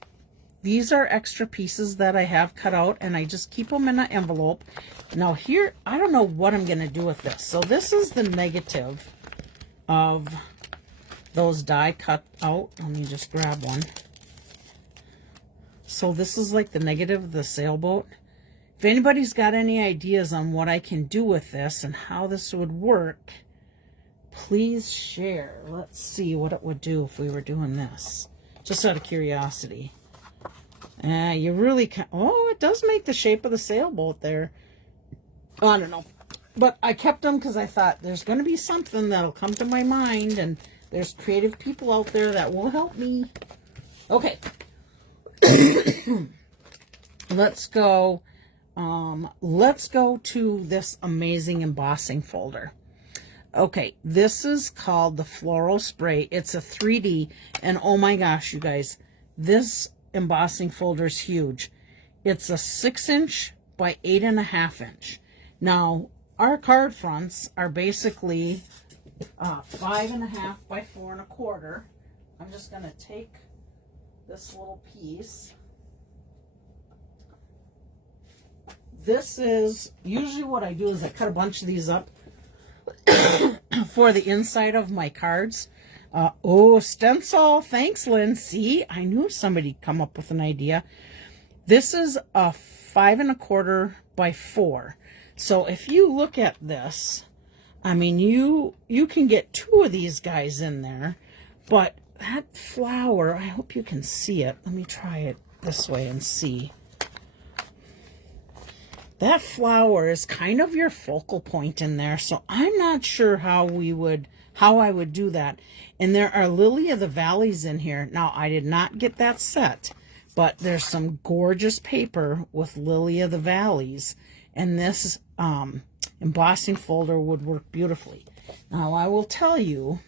these are extra pieces that I have cut out, and I just keep them in an envelope. Now here, I don't know what I'm going to do with this. So this is the negative of those die cut out. Let me just grab one. So this is like the negative of the sailboat. If anybody's got any ideas on what I can do with this and how this would work, please share. Let's see what it would do if we were doing this. just out of curiosity. You really can. Oh, it does make the shape of the sailboat there. Oh, I don't know. But I kept them because I thought there's going to be something that'll come to my mind, and there's creative people out there that will help me. Okay. Let's go to this amazing embossing folder. Okay, this is called the Floral Spray. It's a 3D, and oh my gosh, you guys, this embossing folder is huge. It's a 6-inch by 8.5 inch. Now, our card fronts are basically 5.5 by 4.25. I'm just going to take this little piece. This is usually what I do is I cut a bunch of these up for the inside of my cards. Oh, stencil. Thanks, Lynn. See, I knew somebody'd come up with an idea. This is a 5.25 by 4. So if you look at this, I mean, you can get 2 of these guys in there, but that flower, I hope you can see it. Let me try it this way and see. That flower is kind of your focal point in there, so I'm not sure how I would do that. And there are Lily of the Valleys in here. Now, I did not get that set, but there's some gorgeous paper with Lily of the Valleys, and this embossing folder would work beautifully. Now, I will tell you,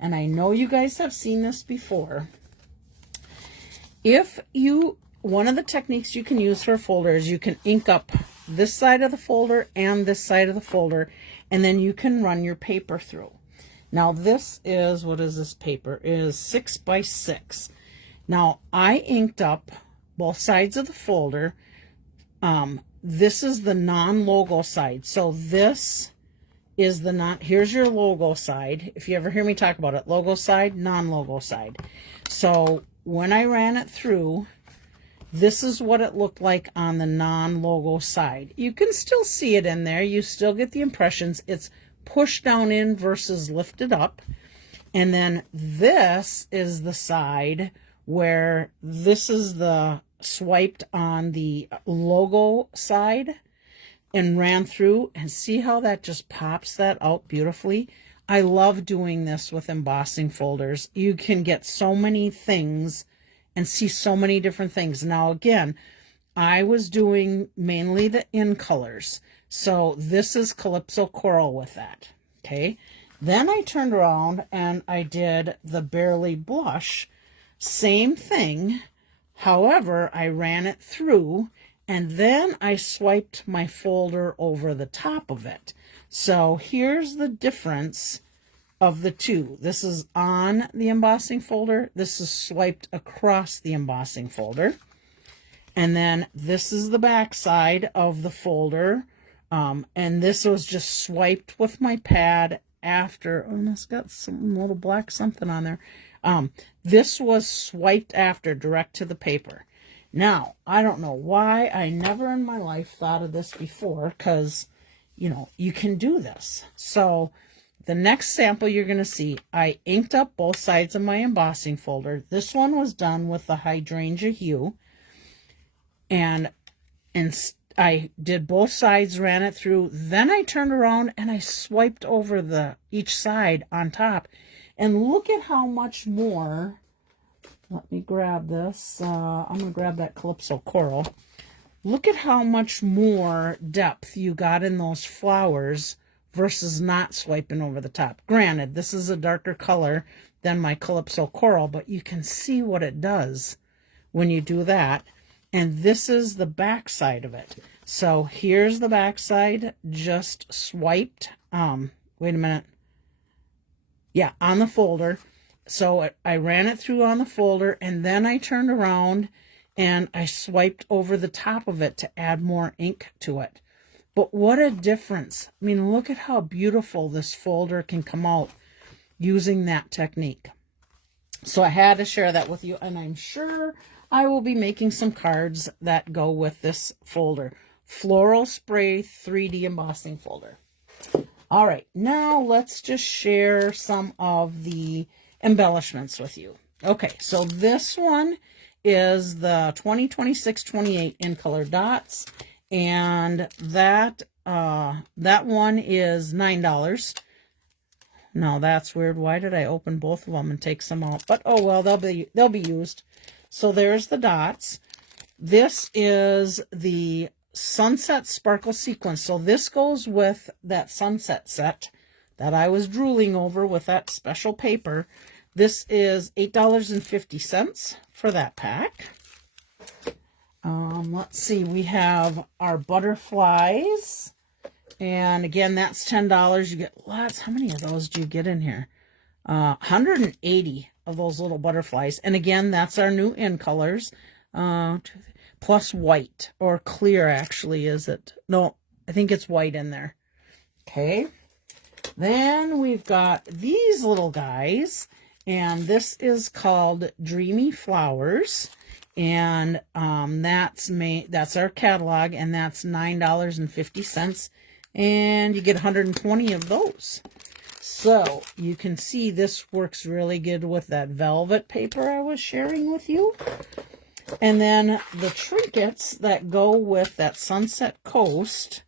and I know you guys have seen this before, one of the techniques you can use for a folder is you can ink up this side of the folder and this side of the folder, and then you can run your paper through. Now this is, what is this paper? It is 6 by 6. Now I inked up both sides of the folder. This is the non-logo side. So this is the here's your logo side. If you ever hear me talk about it, logo side, non-logo side. So when I ran it through, this is what it looked like on the non-logo side. You can still see it in there. You still get the impressions. It's pushed down in versus lifted up. And then this is the side where this is the swiped on the logo side and ran through. And see how that just pops that out beautifully? I love doing this with embossing folders. You can get so many things and see so many different things. Now, again, I was doing mainly the in colors. So this is Calypso Coral with that. Okay. Then I turned around and I did the Barely Blush. Same thing. However, I ran it through and then I swiped my folder over the top of it. So here's the difference of the two. This is on the embossing folder. This is swiped across the embossing folder. And then this is the back side of the folder. And this was just swiped with my pad after. Oh, it's got some little black something on there. This was swiped after, direct to the paper. Now, I don't know why I never in my life thought of this before, because, you know, you can do this. So the next sample you're going to see, I inked up both sides of my embossing folder. This one was done with the Hydrangea Hue. And I did both sides, ran it through. Then I turned around and I swiped over each side on top. And look at how much more. Let me grab this. I'm going to grab that Calypso Coral. Look at how much more depth you got in those flowers versus not swiping over the top. Granted, this is a darker color than my Calypso Coral, but you can see what it does when you do that. And this is the back side of it. So here's the back side, just swiped. Wait a minute. Yeah, on the folder. So I ran it through on the folder, and then I turned around and I swiped over the top of it to add more ink to it. But what a difference. I mean, look at how beautiful this folder can come out using that technique. So I had to share that with you, and I'm sure I will be making some cards that go with this folder. Floral Spray 3D embossing folder. All right, now let's just share some of the embellishments with you. Okay, so this one is the 2026-28 in color dots, and that one is $9. No, that's weird. Why did I open both of them and take some out? But oh well, they'll be used. So there's the dots. This is the Sunset Sparkle Sequence. So this goes with that sunset set that I was drooling over with that special paper. This is $8.50 for that pack. Let's see, we have our butterflies. And again, that's $10. You get lots. How many of those do you get in here? 180 of those little butterflies. And again, that's our new in colors. Plus white, or clear actually, is it? No, I think it's white in there. Okay. Then we've got these little guys, and this is called Dreamy Flowers, and that's our catalog, and that's $9.50, and you get 120 of those. So you can see this works really good with that velvet paper I was sharing with you. And then the trinkets that go with that Sunset Coast.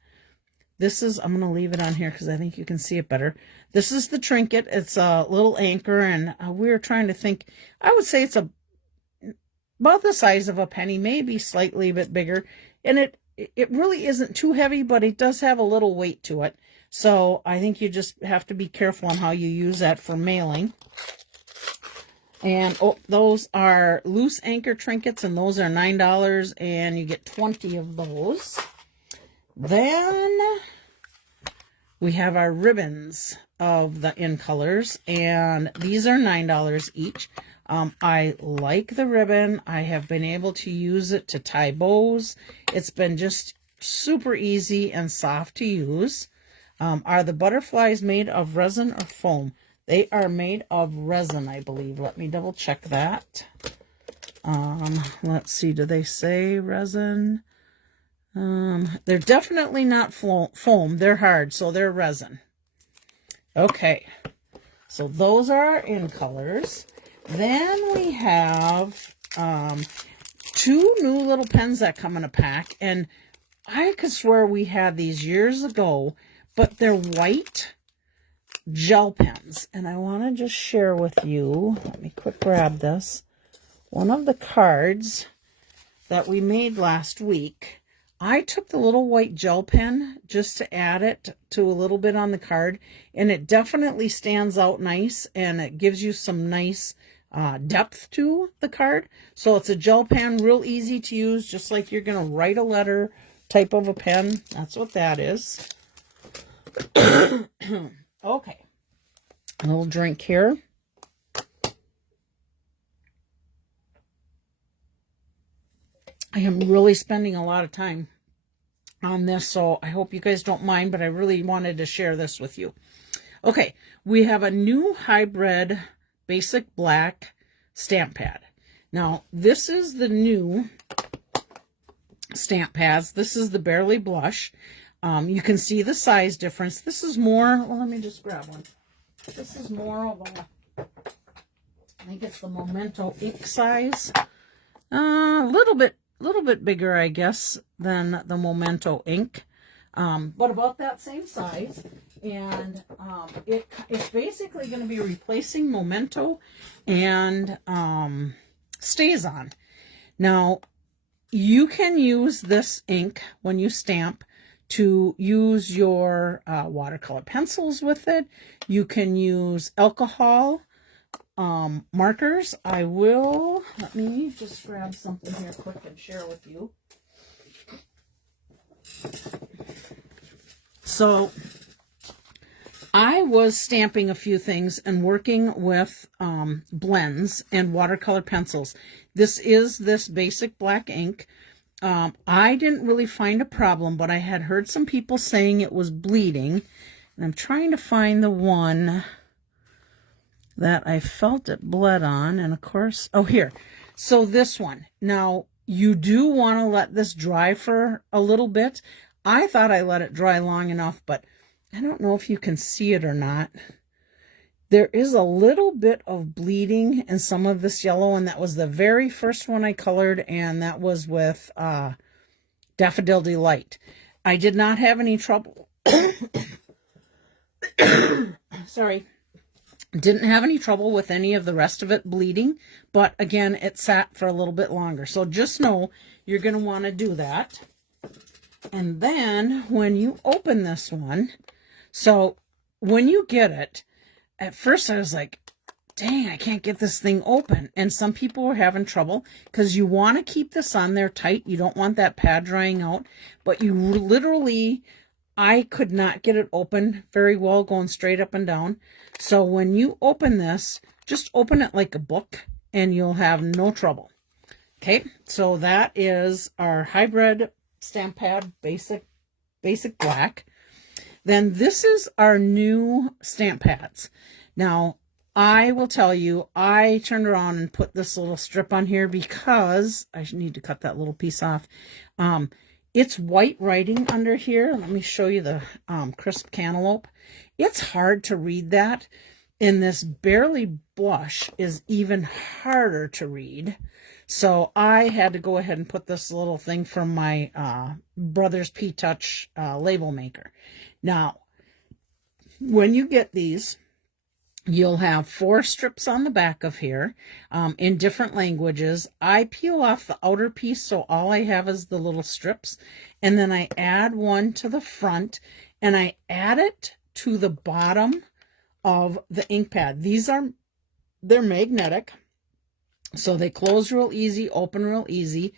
This is, I'm going to leave it on here because I think you can see it better. This is the trinket. It's a little anchor, and we were trying to think. I would say it's about the size of a penny, maybe slightly a bit bigger. And it really isn't too heavy, but it does have a little weight to it. So I think you just have to be careful on how you use that for mailing. And oh, those are loose anchor trinkets, and those are $9, and you get 20 of those. Then we have our ribbons of the in colors, and these are $9 each. I like the ribbon. I have been able to use it to tie bows. It's been just super easy and soft to use. Are the butterflies made of resin or foam? They are made of resin, I believe. Let me double check that. Let's see, do they say resin? They're definitely not foam. They're hard, so they're resin. Okay, so those are our in colors. Then we have 2 new little pens that come in a pack, and I could swear we had these years ago, but they're white gel pens, and I want to just share with you. Let me quick grab this. One of the cards that we made last week, I took the little white gel pen just to add it to a little bit on the card, and it definitely stands out nice, and it gives you some nice depth to the card. So it's a gel pen, real easy to use, just like you're going to write a letter type of a pen. That's what that is. Okay, a little drink here. I am really spending a lot of time on this, so I hope you guys don't mind, but I really wanted to share this with you. Okay, we have a new hybrid basic black stamp pad. Now, this is the new stamp pads. This is the Barely Blush. You can see the size difference. This is more, well, let me just grab one. This is more of a, I think it's the Memento ink size. A little bit bigger, I guess, than the Memento ink. But about that same size. And it's basically going to be replacing Memento and StazOn. Now, you can use this ink when you stamp to use your watercolor pencils with it. You can use alcohol markers. Let me just grab something here quick and share with you. So I was stamping a few things and working with blends and watercolor pencils. This is this basic black ink. I didn't really find a problem, but I had heard some people saying it was bleeding. And I'm trying to find the one that I felt it bled on. And of course, oh, here. So this one. Now, you do want to let this dry for a little bit. I thought I let it dry long enough, but I don't know if you can see it or not. There is a little bit of bleeding in some of this yellow, and that was the very first one I colored, and that was with Daffodil Delight. I did not have any trouble. Sorry. Didn't have any trouble with any of the rest of it bleeding, but again, it sat for a little bit longer. So just know you're going to want to do that. And then when you open this one, so when you get it, at first I was like, dang, I can't get this thing open. And some people were having trouble because you want to keep this on there tight. You don't want that pad drying out, but you literally, I could not get it open very well going straight up and down. So when you open this, just open it like a book and you'll have no trouble. Okay, so that is our hybrid stamp pad, basic black. Then this is our new stamp pads. Now, I will tell you, I turned around and put this little strip on here because I need to cut that little piece off. It's white writing under here. Let me show you the crisp cantaloupe. It's hard to read that. And this Barely Blush is even harder to read. So I had to go ahead and put this little thing from my Brothers P-Touch label maker. Now, when you get these, you'll have 4 strips on the back of here in different languages. I peel off the outer piece, so all I have is the little strips. And then I add one to the front, and I add it to the bottom of the ink pad. They're magnetic, so they close real easy, open real easy.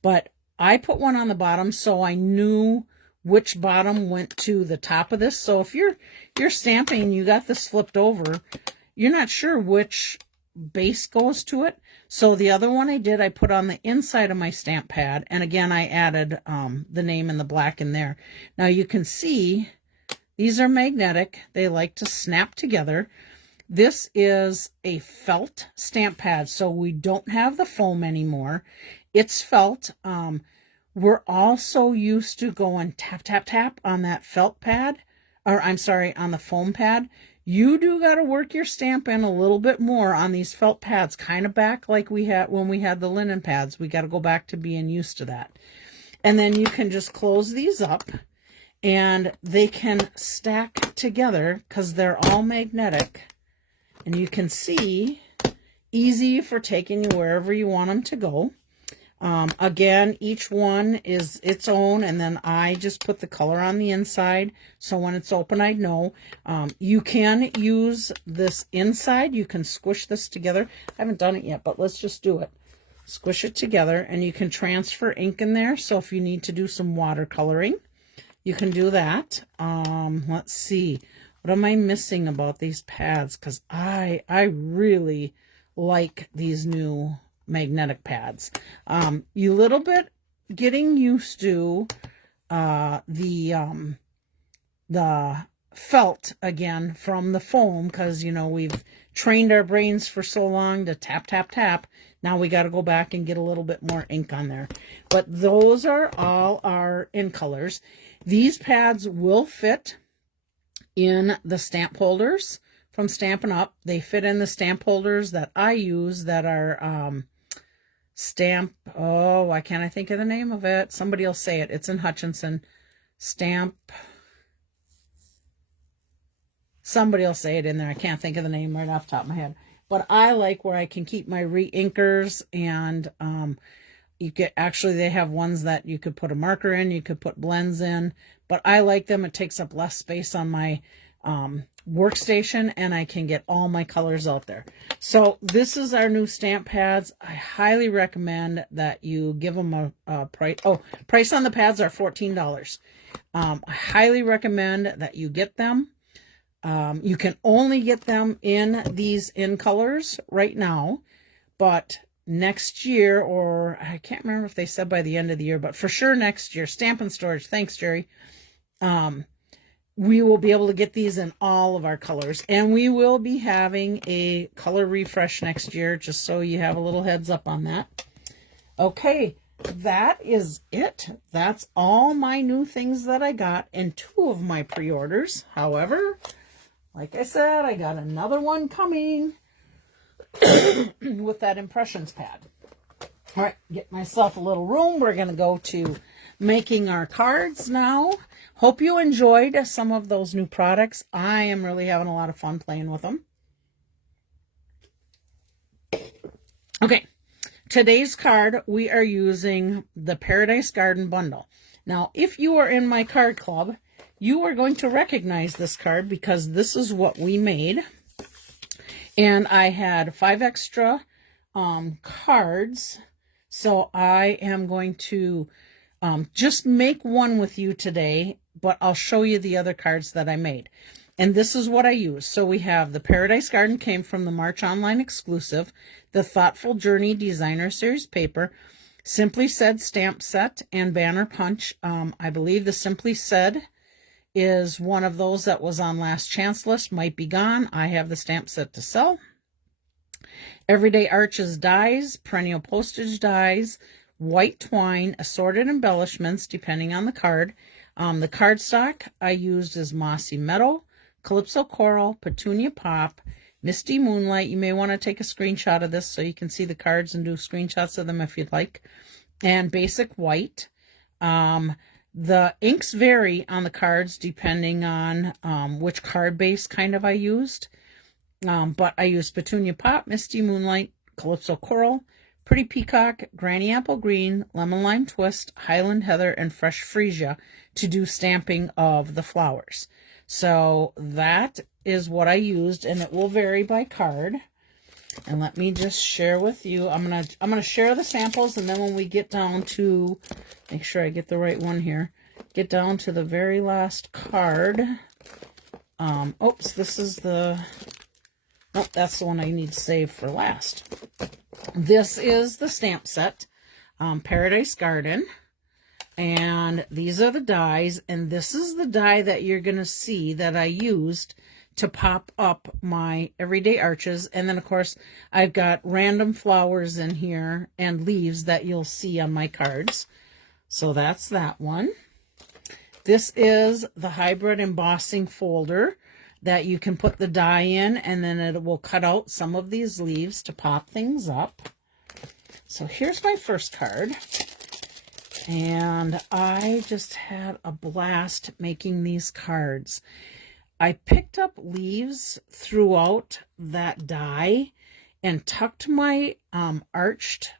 But I put one on the bottom so I knew which bottom went to the top of this. So if you're stamping and you got this flipped over, you're not sure which base goes to it. So the other one I did, I put on the inside of my stamp pad, and again I added the name in the black in there. Now you can see these are magnetic. They like to snap together. This is a felt stamp pad, so we don't have the foam anymore. It's felt. We're also used to going tap, tap, tap on that felt pad, or I'm sorry, on the foam pad. You do got to work your stamp in a little bit more on these felt pads, kind of back like we had when we had the linen pads. We got to go back to being used to that. And then you can just close these up, and they can stack together because they're all magnetic. And you can see, easy for taking you wherever you want them to go. Again, each one is its own, and then I just put the color on the inside, so when it's open, I know. You can use this inside. You can squish this together. I haven't done it yet, but let's just do it. Squish it together, and you can transfer ink in there, so if you need to do some watercoloring, you can do that. Let's see. What am I missing about these pads? Because I really like these new magnetic pads. You little bit getting used to the felt again from the foam, because you know we've trained our brains for so long to tap, tap, tap. Now we got to go back and get a little bit more ink on there. But those are all our in colors. These pads will fit in the stamp holders from Stampin' Up. They fit in the stamp holders that I use that are stamp, oh, why can't I think of the name of it? Somebody will say it. It's in Hutchinson. Somebody will say it in there. I can't think of the name right off the top of my head. But I like where I can keep my re-inkers, and you get, actually they have ones that you could put a marker in, you could put blends in, but I like them. It takes up less space on my workstation, and I can get all my colors out there. So this is our new stamp pads. I highly recommend that you give them a price. Oh, price on the pads are $14. I highly recommend that you get them. You can only get them in these in colors right now, but next year, or I can't remember if they said by the end of the year, but for sure next year, Stampin' Storage, thanks Jerry, we will be able to get these in all of our colors, and we will be having a color refresh next year, just so you have a little heads up on that. Okay, that is it. That's all my new things that I got in 2 of my pre-orders. However, like I said, I got another one coming with that impressions pad. All right, get myself a little room. We're going to go to making our cards now. Hope you enjoyed some of those new products. I am really having a lot of fun playing with them. Okay, today's card, we are using the Paradise Garden bundle. Now, if you are in my card club, you are going to recognize this card because this is what we made. And I had 5 extra cards. So I am going to just make one with you today, but I'll show you the other cards that I made. And this is what I use. So we have the Paradise Garden came from the March Online exclusive, the Thoughtful Journey Designer Series paper, Simply Said stamp set, and banner punch. I believe the Simply Said is one of those that was on last chance list, might be gone. I have the stamp set to sell. Everyday Arches dies, perennial postage dies, white twine, assorted embellishments depending on the card. The cardstock I used is Mossy Meadow, Calypso Coral, Petunia Pop, Misty Moonlight. You may want to take a screenshot of this so you can see the cards and do screenshots of them if you'd like. And Basic White. The inks vary on the cards depending on which card base kind of I used. But I used Petunia Pop, Misty Moonlight, Calypso Coral, Pretty Peacock, Granny Apple Green, Lemon Lime Twist, Highland Heather, and Fresh Freesia to do stamping of the flowers. So that is what I used, and it will vary by card. And let me just share with you. I'm gonna share the samples, and then when we get down to, make sure I get the right one here, get down to the very last card. Oops, this is the, nope, that's the one I need to save for last. This is the stamp set, Paradise Garden, and these are the dies, and this is the die that you're going to see that I used to pop up my Everyday Arches. And then, of course, I've got random flowers in here and leaves that you'll see on my cards. So that's that one. This is the hybrid embossing folder that you can put the die in, and then it will cut out some of these leaves to pop things up. So here's my first card. And I just had a blast making these cards. I picked up leaves throughout that die and tucked my arched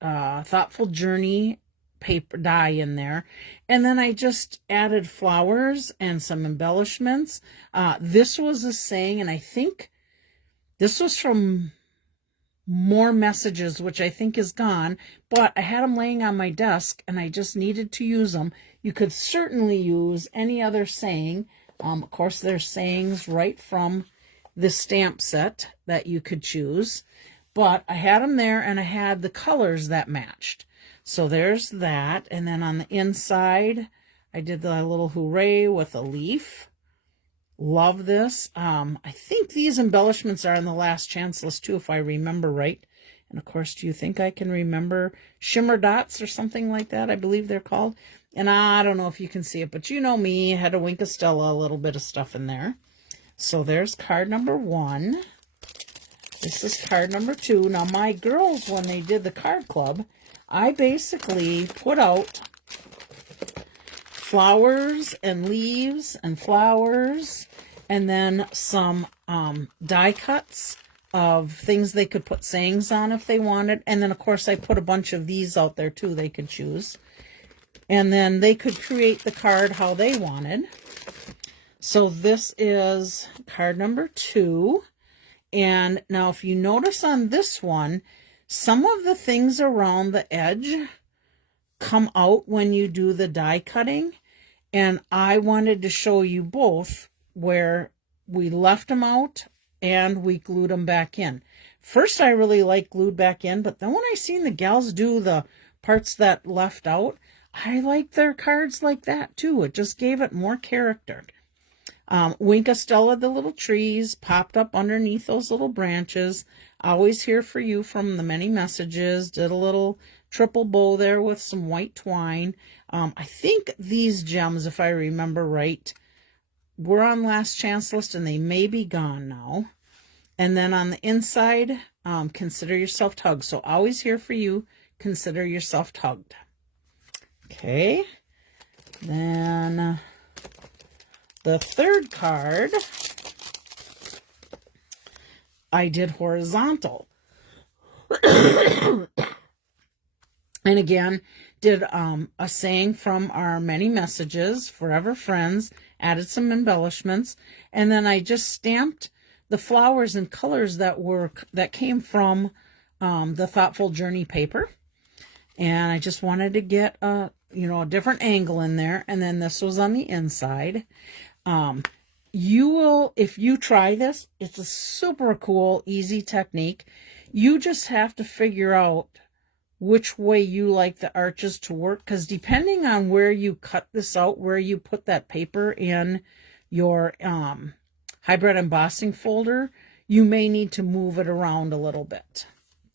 Thoughtful Journey paper die in there, and then I just added flowers and some embellishments. This was a saying, and I think this was from More Messages, which I think is gone, but I had them laying on my desk and I just needed to use them. You could certainly use any other saying. Of course, there's sayings right from the stamp set that you could choose, but I had them there and I had the colors that matched. So there's that. And then on the inside, I did the little hooray with a leaf. Love this. I think these embellishments are on the last chance list too, if I remember right. And of course, do you think I can remember shimmer dots or something like that? I believe they're called. And I don't know if you can see it, but you know me, I had a Winkastella, a little bit of stuff in there. So there's card number 1. This is card number 2. Now my girls, when they did the card club, I basically put out flowers and leaves and flowers, and then some die cuts of things they could put sayings on if they wanted. And then, of course, I put a bunch of these out there, too, they could choose. And then they could create the card how they wanted. So this is card number 2. And now if you notice on this one, some of the things around the edge come out when you do the die cutting. And I wanted to show you both where we left them out and we glued them back in. First, I really liked glued back in, but then when I seen the gals do the parts that left out, I liked their cards like that too. It just gave it more character. Winkastella, the little trees, popped up underneath those little branches. Always here for you from the many messages. Did a little triple bow there with some white twine. I think these gems, if I remember right, were on last chance list and they may be gone now. And then on the inside, consider yourself hugged. So always here for you, consider yourself hugged. Okay. Then the third card, I did horizontal. And again, did a saying from our many messages, Forever Friends, added some embellishments, and then I just stamped the flowers and colors that came from the Thoughtful Journey paper. And I just wanted to get a different angle in there. And then this was on the inside. You will, if you try this, it's a super cool, easy technique. You just have to figure out which way you like the arches to work, because depending on where you cut this out, where you put that paper in your hybrid embossing folder, you may need to move it around a little bit.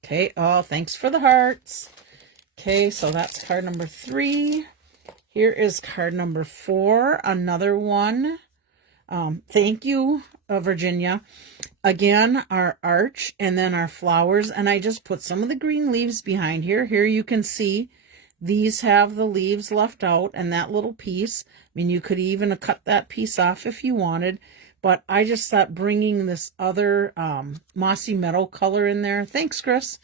Okay, oh, thanks for the hearts. Okay, so that's card number 3. Here is card number 4, another one. Thank you, Virginia. Again, our arch and then our flowers, and I just put some of the green leaves behind here. Here you can see these have the leaves left out and that little piece. I mean, you could even cut that piece off if you wanted, but I just thought bringing this other mossy meadow color in there, thanks Chris,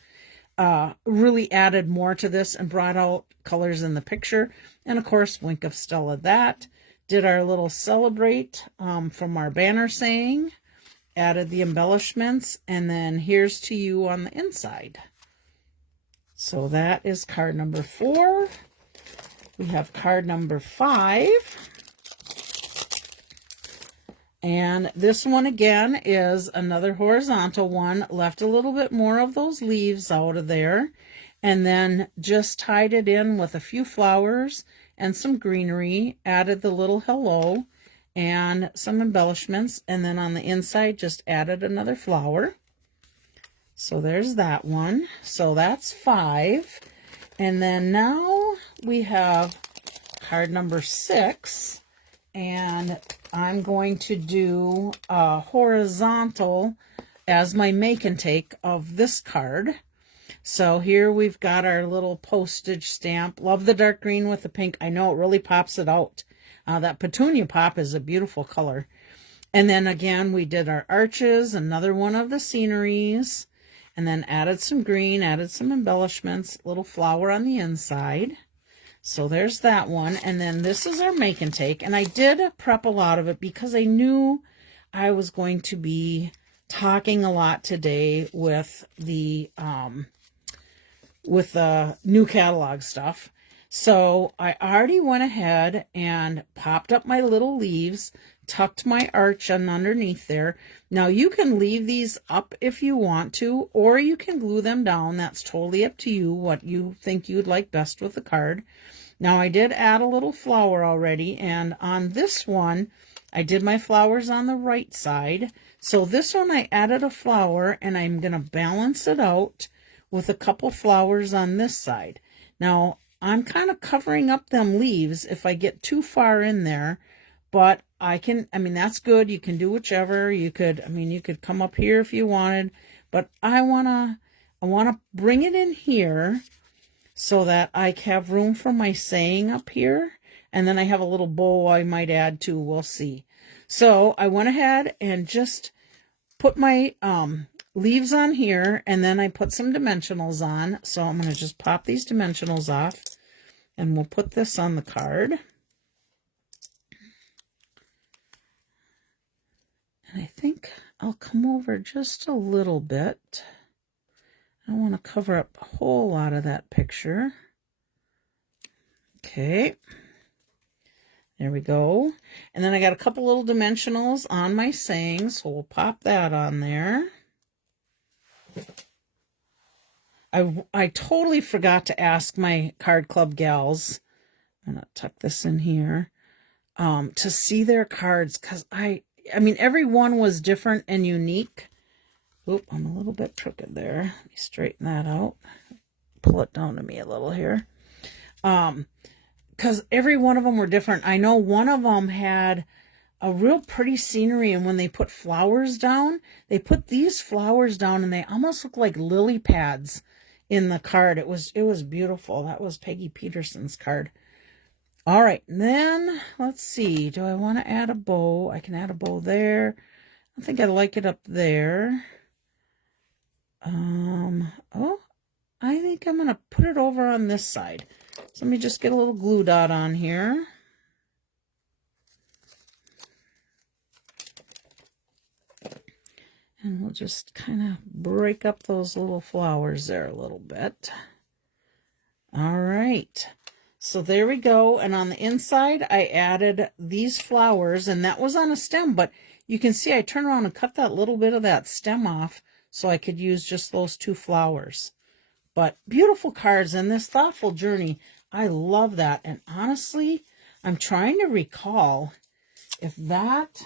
really added more to this and brought out colors in the picture. And of course, Wink of Stella that. Did our little celebrate from our banner saying, added the embellishments, and then here's to you on the inside. So that is card number 4. We have card number 5. And this one again is another horizontal one. Left a little bit more of those leaves out of there. And then just tied it in with a few flowers and some greenery. Added the little hello and some embellishments. And then on the inside just added another flower. So there's that one. So that's 5. And then now we have card number 6. And I'm going to do a horizontal as my make and take of this card. So here we've got our little postage stamp. Love the dark green with the pink. I know it really pops it out. That petunia pop is a beautiful color. And then again, we did our arches, another one of the sceneries, and then added some green, added some embellishments, little flower on the inside. So there's that one. And then this is our make and take. And I did prep a lot of it because I knew I was going to be talking a lot today with the new catalog stuff. So I already went ahead and popped up my little leaves, tucked my arch on underneath there. Now you can leave these up if you want to, or you can glue them down. That's totally up to you, what you think you'd like best with the card. Now I did add a little flower already, and on this one, I did my flowers on the right side. So this one I added a flower, and I'm going to balance it out with a couple flowers on this side. Now, I'm kind of covering up them leaves if I get too far in there, but that's good. You can do whichever. You could come up here if you wanted, but I want to bring it in here so that I have room for my saying up here. And then I have a little bow I might add too. We'll see. So I went ahead and just put my leaves on here, and then I put some dimensionals on. So I'm going to just pop these dimensionals off, and we'll put this on the card. And I think I'll come over just a little bit. I don't want to cover up a whole lot of that picture. Okay. There we go. And then I got a couple little dimensionals on my saying, so we'll pop that on there. I totally forgot to ask my card club gals, I'm going to tuck this in here, to see their cards, because every one was different and unique. Oop, I'm a little bit crooked there. Let me straighten that out. Pull it down to me a little here. Because every one of them were different. I know one of them had a real pretty scenery. And when they put flowers down, they put these flowers down and they almost look like lily pads in the card. It was beautiful. That was Peggy Peterson's card. All right, and then let's see. Do I want to add a bow? I can add a bow there. I think I like it up there. Oh, I think I'm going to put it over on this side. So let me just get a little glue dot on here. And we'll just kind of break up those little flowers there a little bit. All right. So there we go. And on the inside, I added these flowers, and that was on a stem, but you can see I turned around and cut that little bit of that stem off so I could use just those 2 flowers. But beautiful cards and this thoughtful journey. I love that. And honestly, I'm trying to recall if that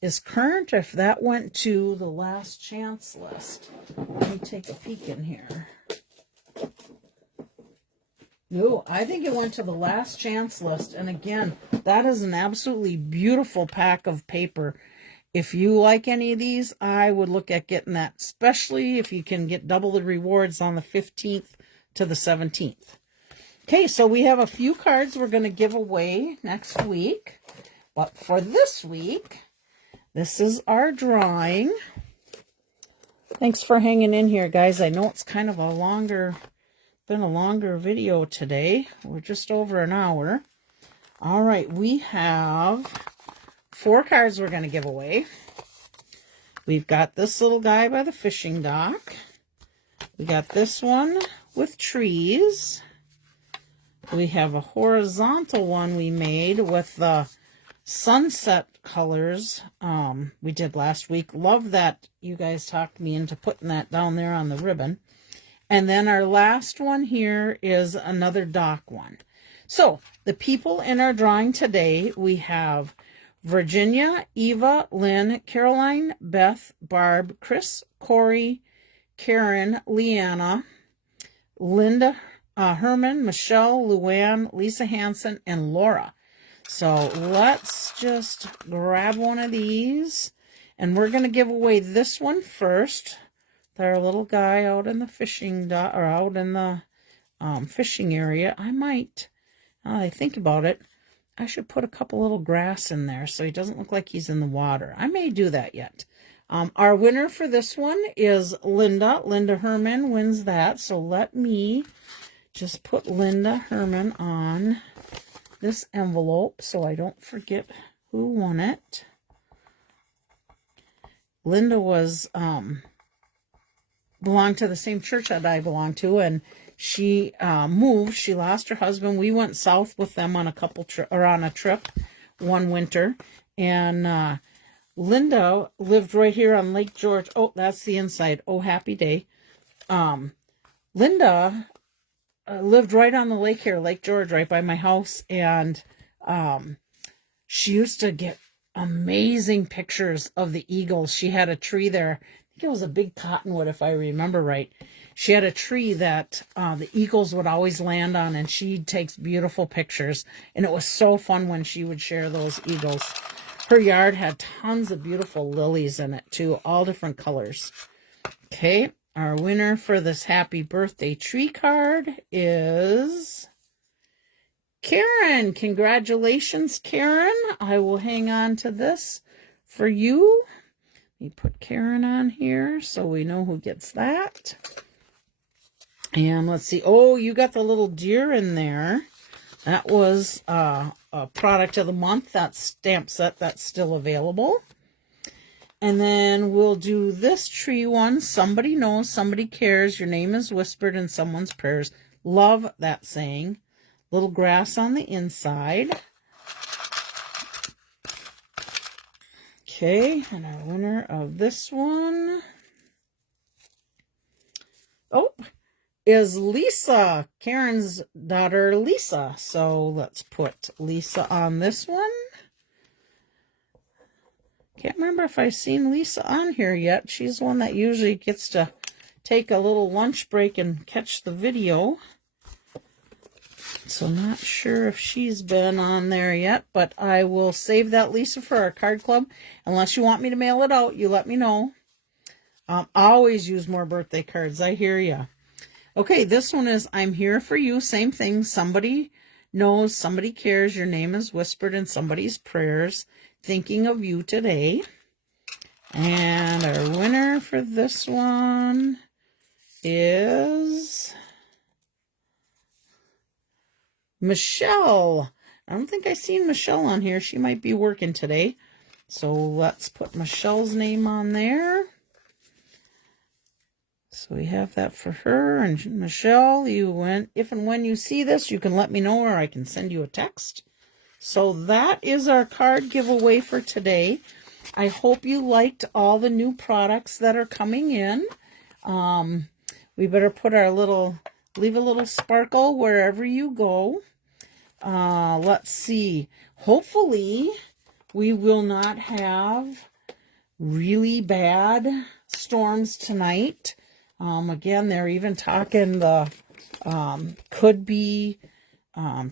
is current, if that went to the last chance list. Let me take a peek in here. No, I think it went to the last chance list. And again, that is an absolutely beautiful pack of paper. If you like any of these, I would look at getting that, especially if you can get double the rewards on the 15th to the 17th. Okay, so we have a few cards we're going to give away next week. But for this week, this is our drawing. Thanks for hanging in here, guys. I know it's kind of been a longer video today. We're just over an hour. All right, we have 4 cards we're going to give away. We've got this little guy by the fishing dock. We got this one with trees. We have a horizontal one we made with the sunset colors we did last week. Love that you guys talked me into putting that down there on the ribbon. And then our last one here is another dock one. So the people in our drawing today, we have Virginia, Eva, Lynn, Caroline, Beth, Barb, Chris, Corey, Karen, Leanna, Linda, Herman, Michelle, Luann, Lisa Hansen, and Laura. So let's just grab one of these. And we're going to give away this one first. Our little guy out in the fishing dock, or out in the fishing area. I might, now that I think about it, I should put a couple little grass in there so he doesn't look like he's in the water. I may do that yet. Our winner for this one is Linda. Linda Herman wins that. So let me just put Linda Herman on this envelope so I don't forget who won it. Linda was belonged to the same church that I belong to, and she moved. She lost her husband. We went south with them on a trip one winter, and Linda lived right here on Lake George. Oh, that's the inside. Oh, happy day. Linda lived right on the lake here, Lake George, right by my house, and she used to get amazing pictures of the eagles. She had a tree there. I think it was a big cottonwood, if I remember right. She had a tree that the eagles would always land on, and she takes beautiful pictures. And it was so fun when she would share those eagles. Her yard had tons of beautiful lilies in it, too, all different colors. Okay, our winner for this happy birthday tree card is Karen. Congratulations, Karen. I will hang on to this for you. Let me put Karen on here so we know who gets that. And let's see. Oh, you got the little deer in there. That was a product of the month. That stamp set that's still available. And then we'll do this tree one. Somebody knows, somebody cares. Your name is whispered in someone's prayers. Love that saying. Little grass on the inside. Okay, and our winner of this one, is Lisa, Karen's daughter, Lisa. So let's put Lisa on this one. Can't remember if I've seen Lisa on here yet. She's one that usually gets to take a little lunch break and catch the video. So not sure if she's been on there yet, but I will save that, Lisa, for our card club. Unless you want me to mail it out, you let me know. Always use more birthday cards. I hear ya. Okay, this one is I'm here for you. Same thing. Somebody knows, somebody cares. Your name is whispered in somebody's prayers. Thinking of you today. And our winner for this one is Michelle. I don't think I've seen Michelle on here. She might be working today. So let's put Michelle's name on there. So we have that for her. And Michelle, if and when you see this, you can let me know, or I can send you a text. So that is our card giveaway for today. I hope you liked all the new products that are coming in. We better put leave a little sparkle wherever you go. Let's see. Hopefully, we will not have really bad storms tonight. Again, they're even talking could be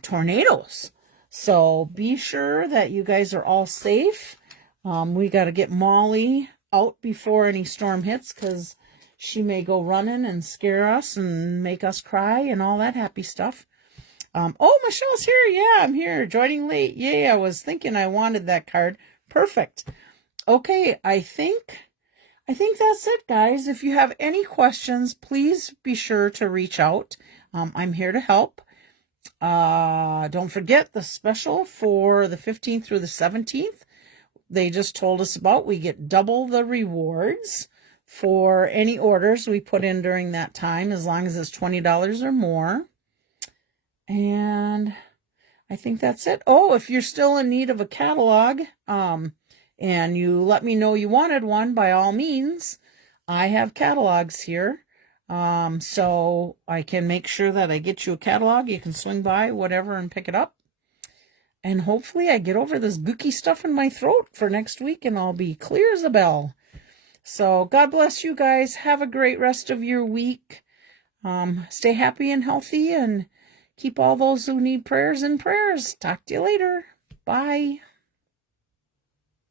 tornadoes. So be sure that you guys are all safe. We got to get Molly out before any storm hits, because she may go running and scare us and make us cry and all that happy stuff. Oh, Michelle's here. Yeah, I'm here. Joining late. Yeah, I was thinking I wanted that card. Perfect. Okay, I think that's it, guys. If you have any questions, please be sure to reach out. I'm here to help. Don't forget the special for the 15th through the 17th. They just told us about. We get double the rewards for any orders we put in during that time, as long as it's $20 or more. And I think that's it. Oh, if you're still in need of a catalog, and you let me know you wanted one, by all means, I have catalogs here. So I can make sure that I get you a catalog. You can swing by, whatever, and pick it up. And hopefully I get over this gooky stuff in my throat for next week, and I'll be clear as a bell. So God bless you guys. Have a great rest of your week. Stay happy and healthy, and keep all those who need prayers in prayers. Talk to you later. Bye.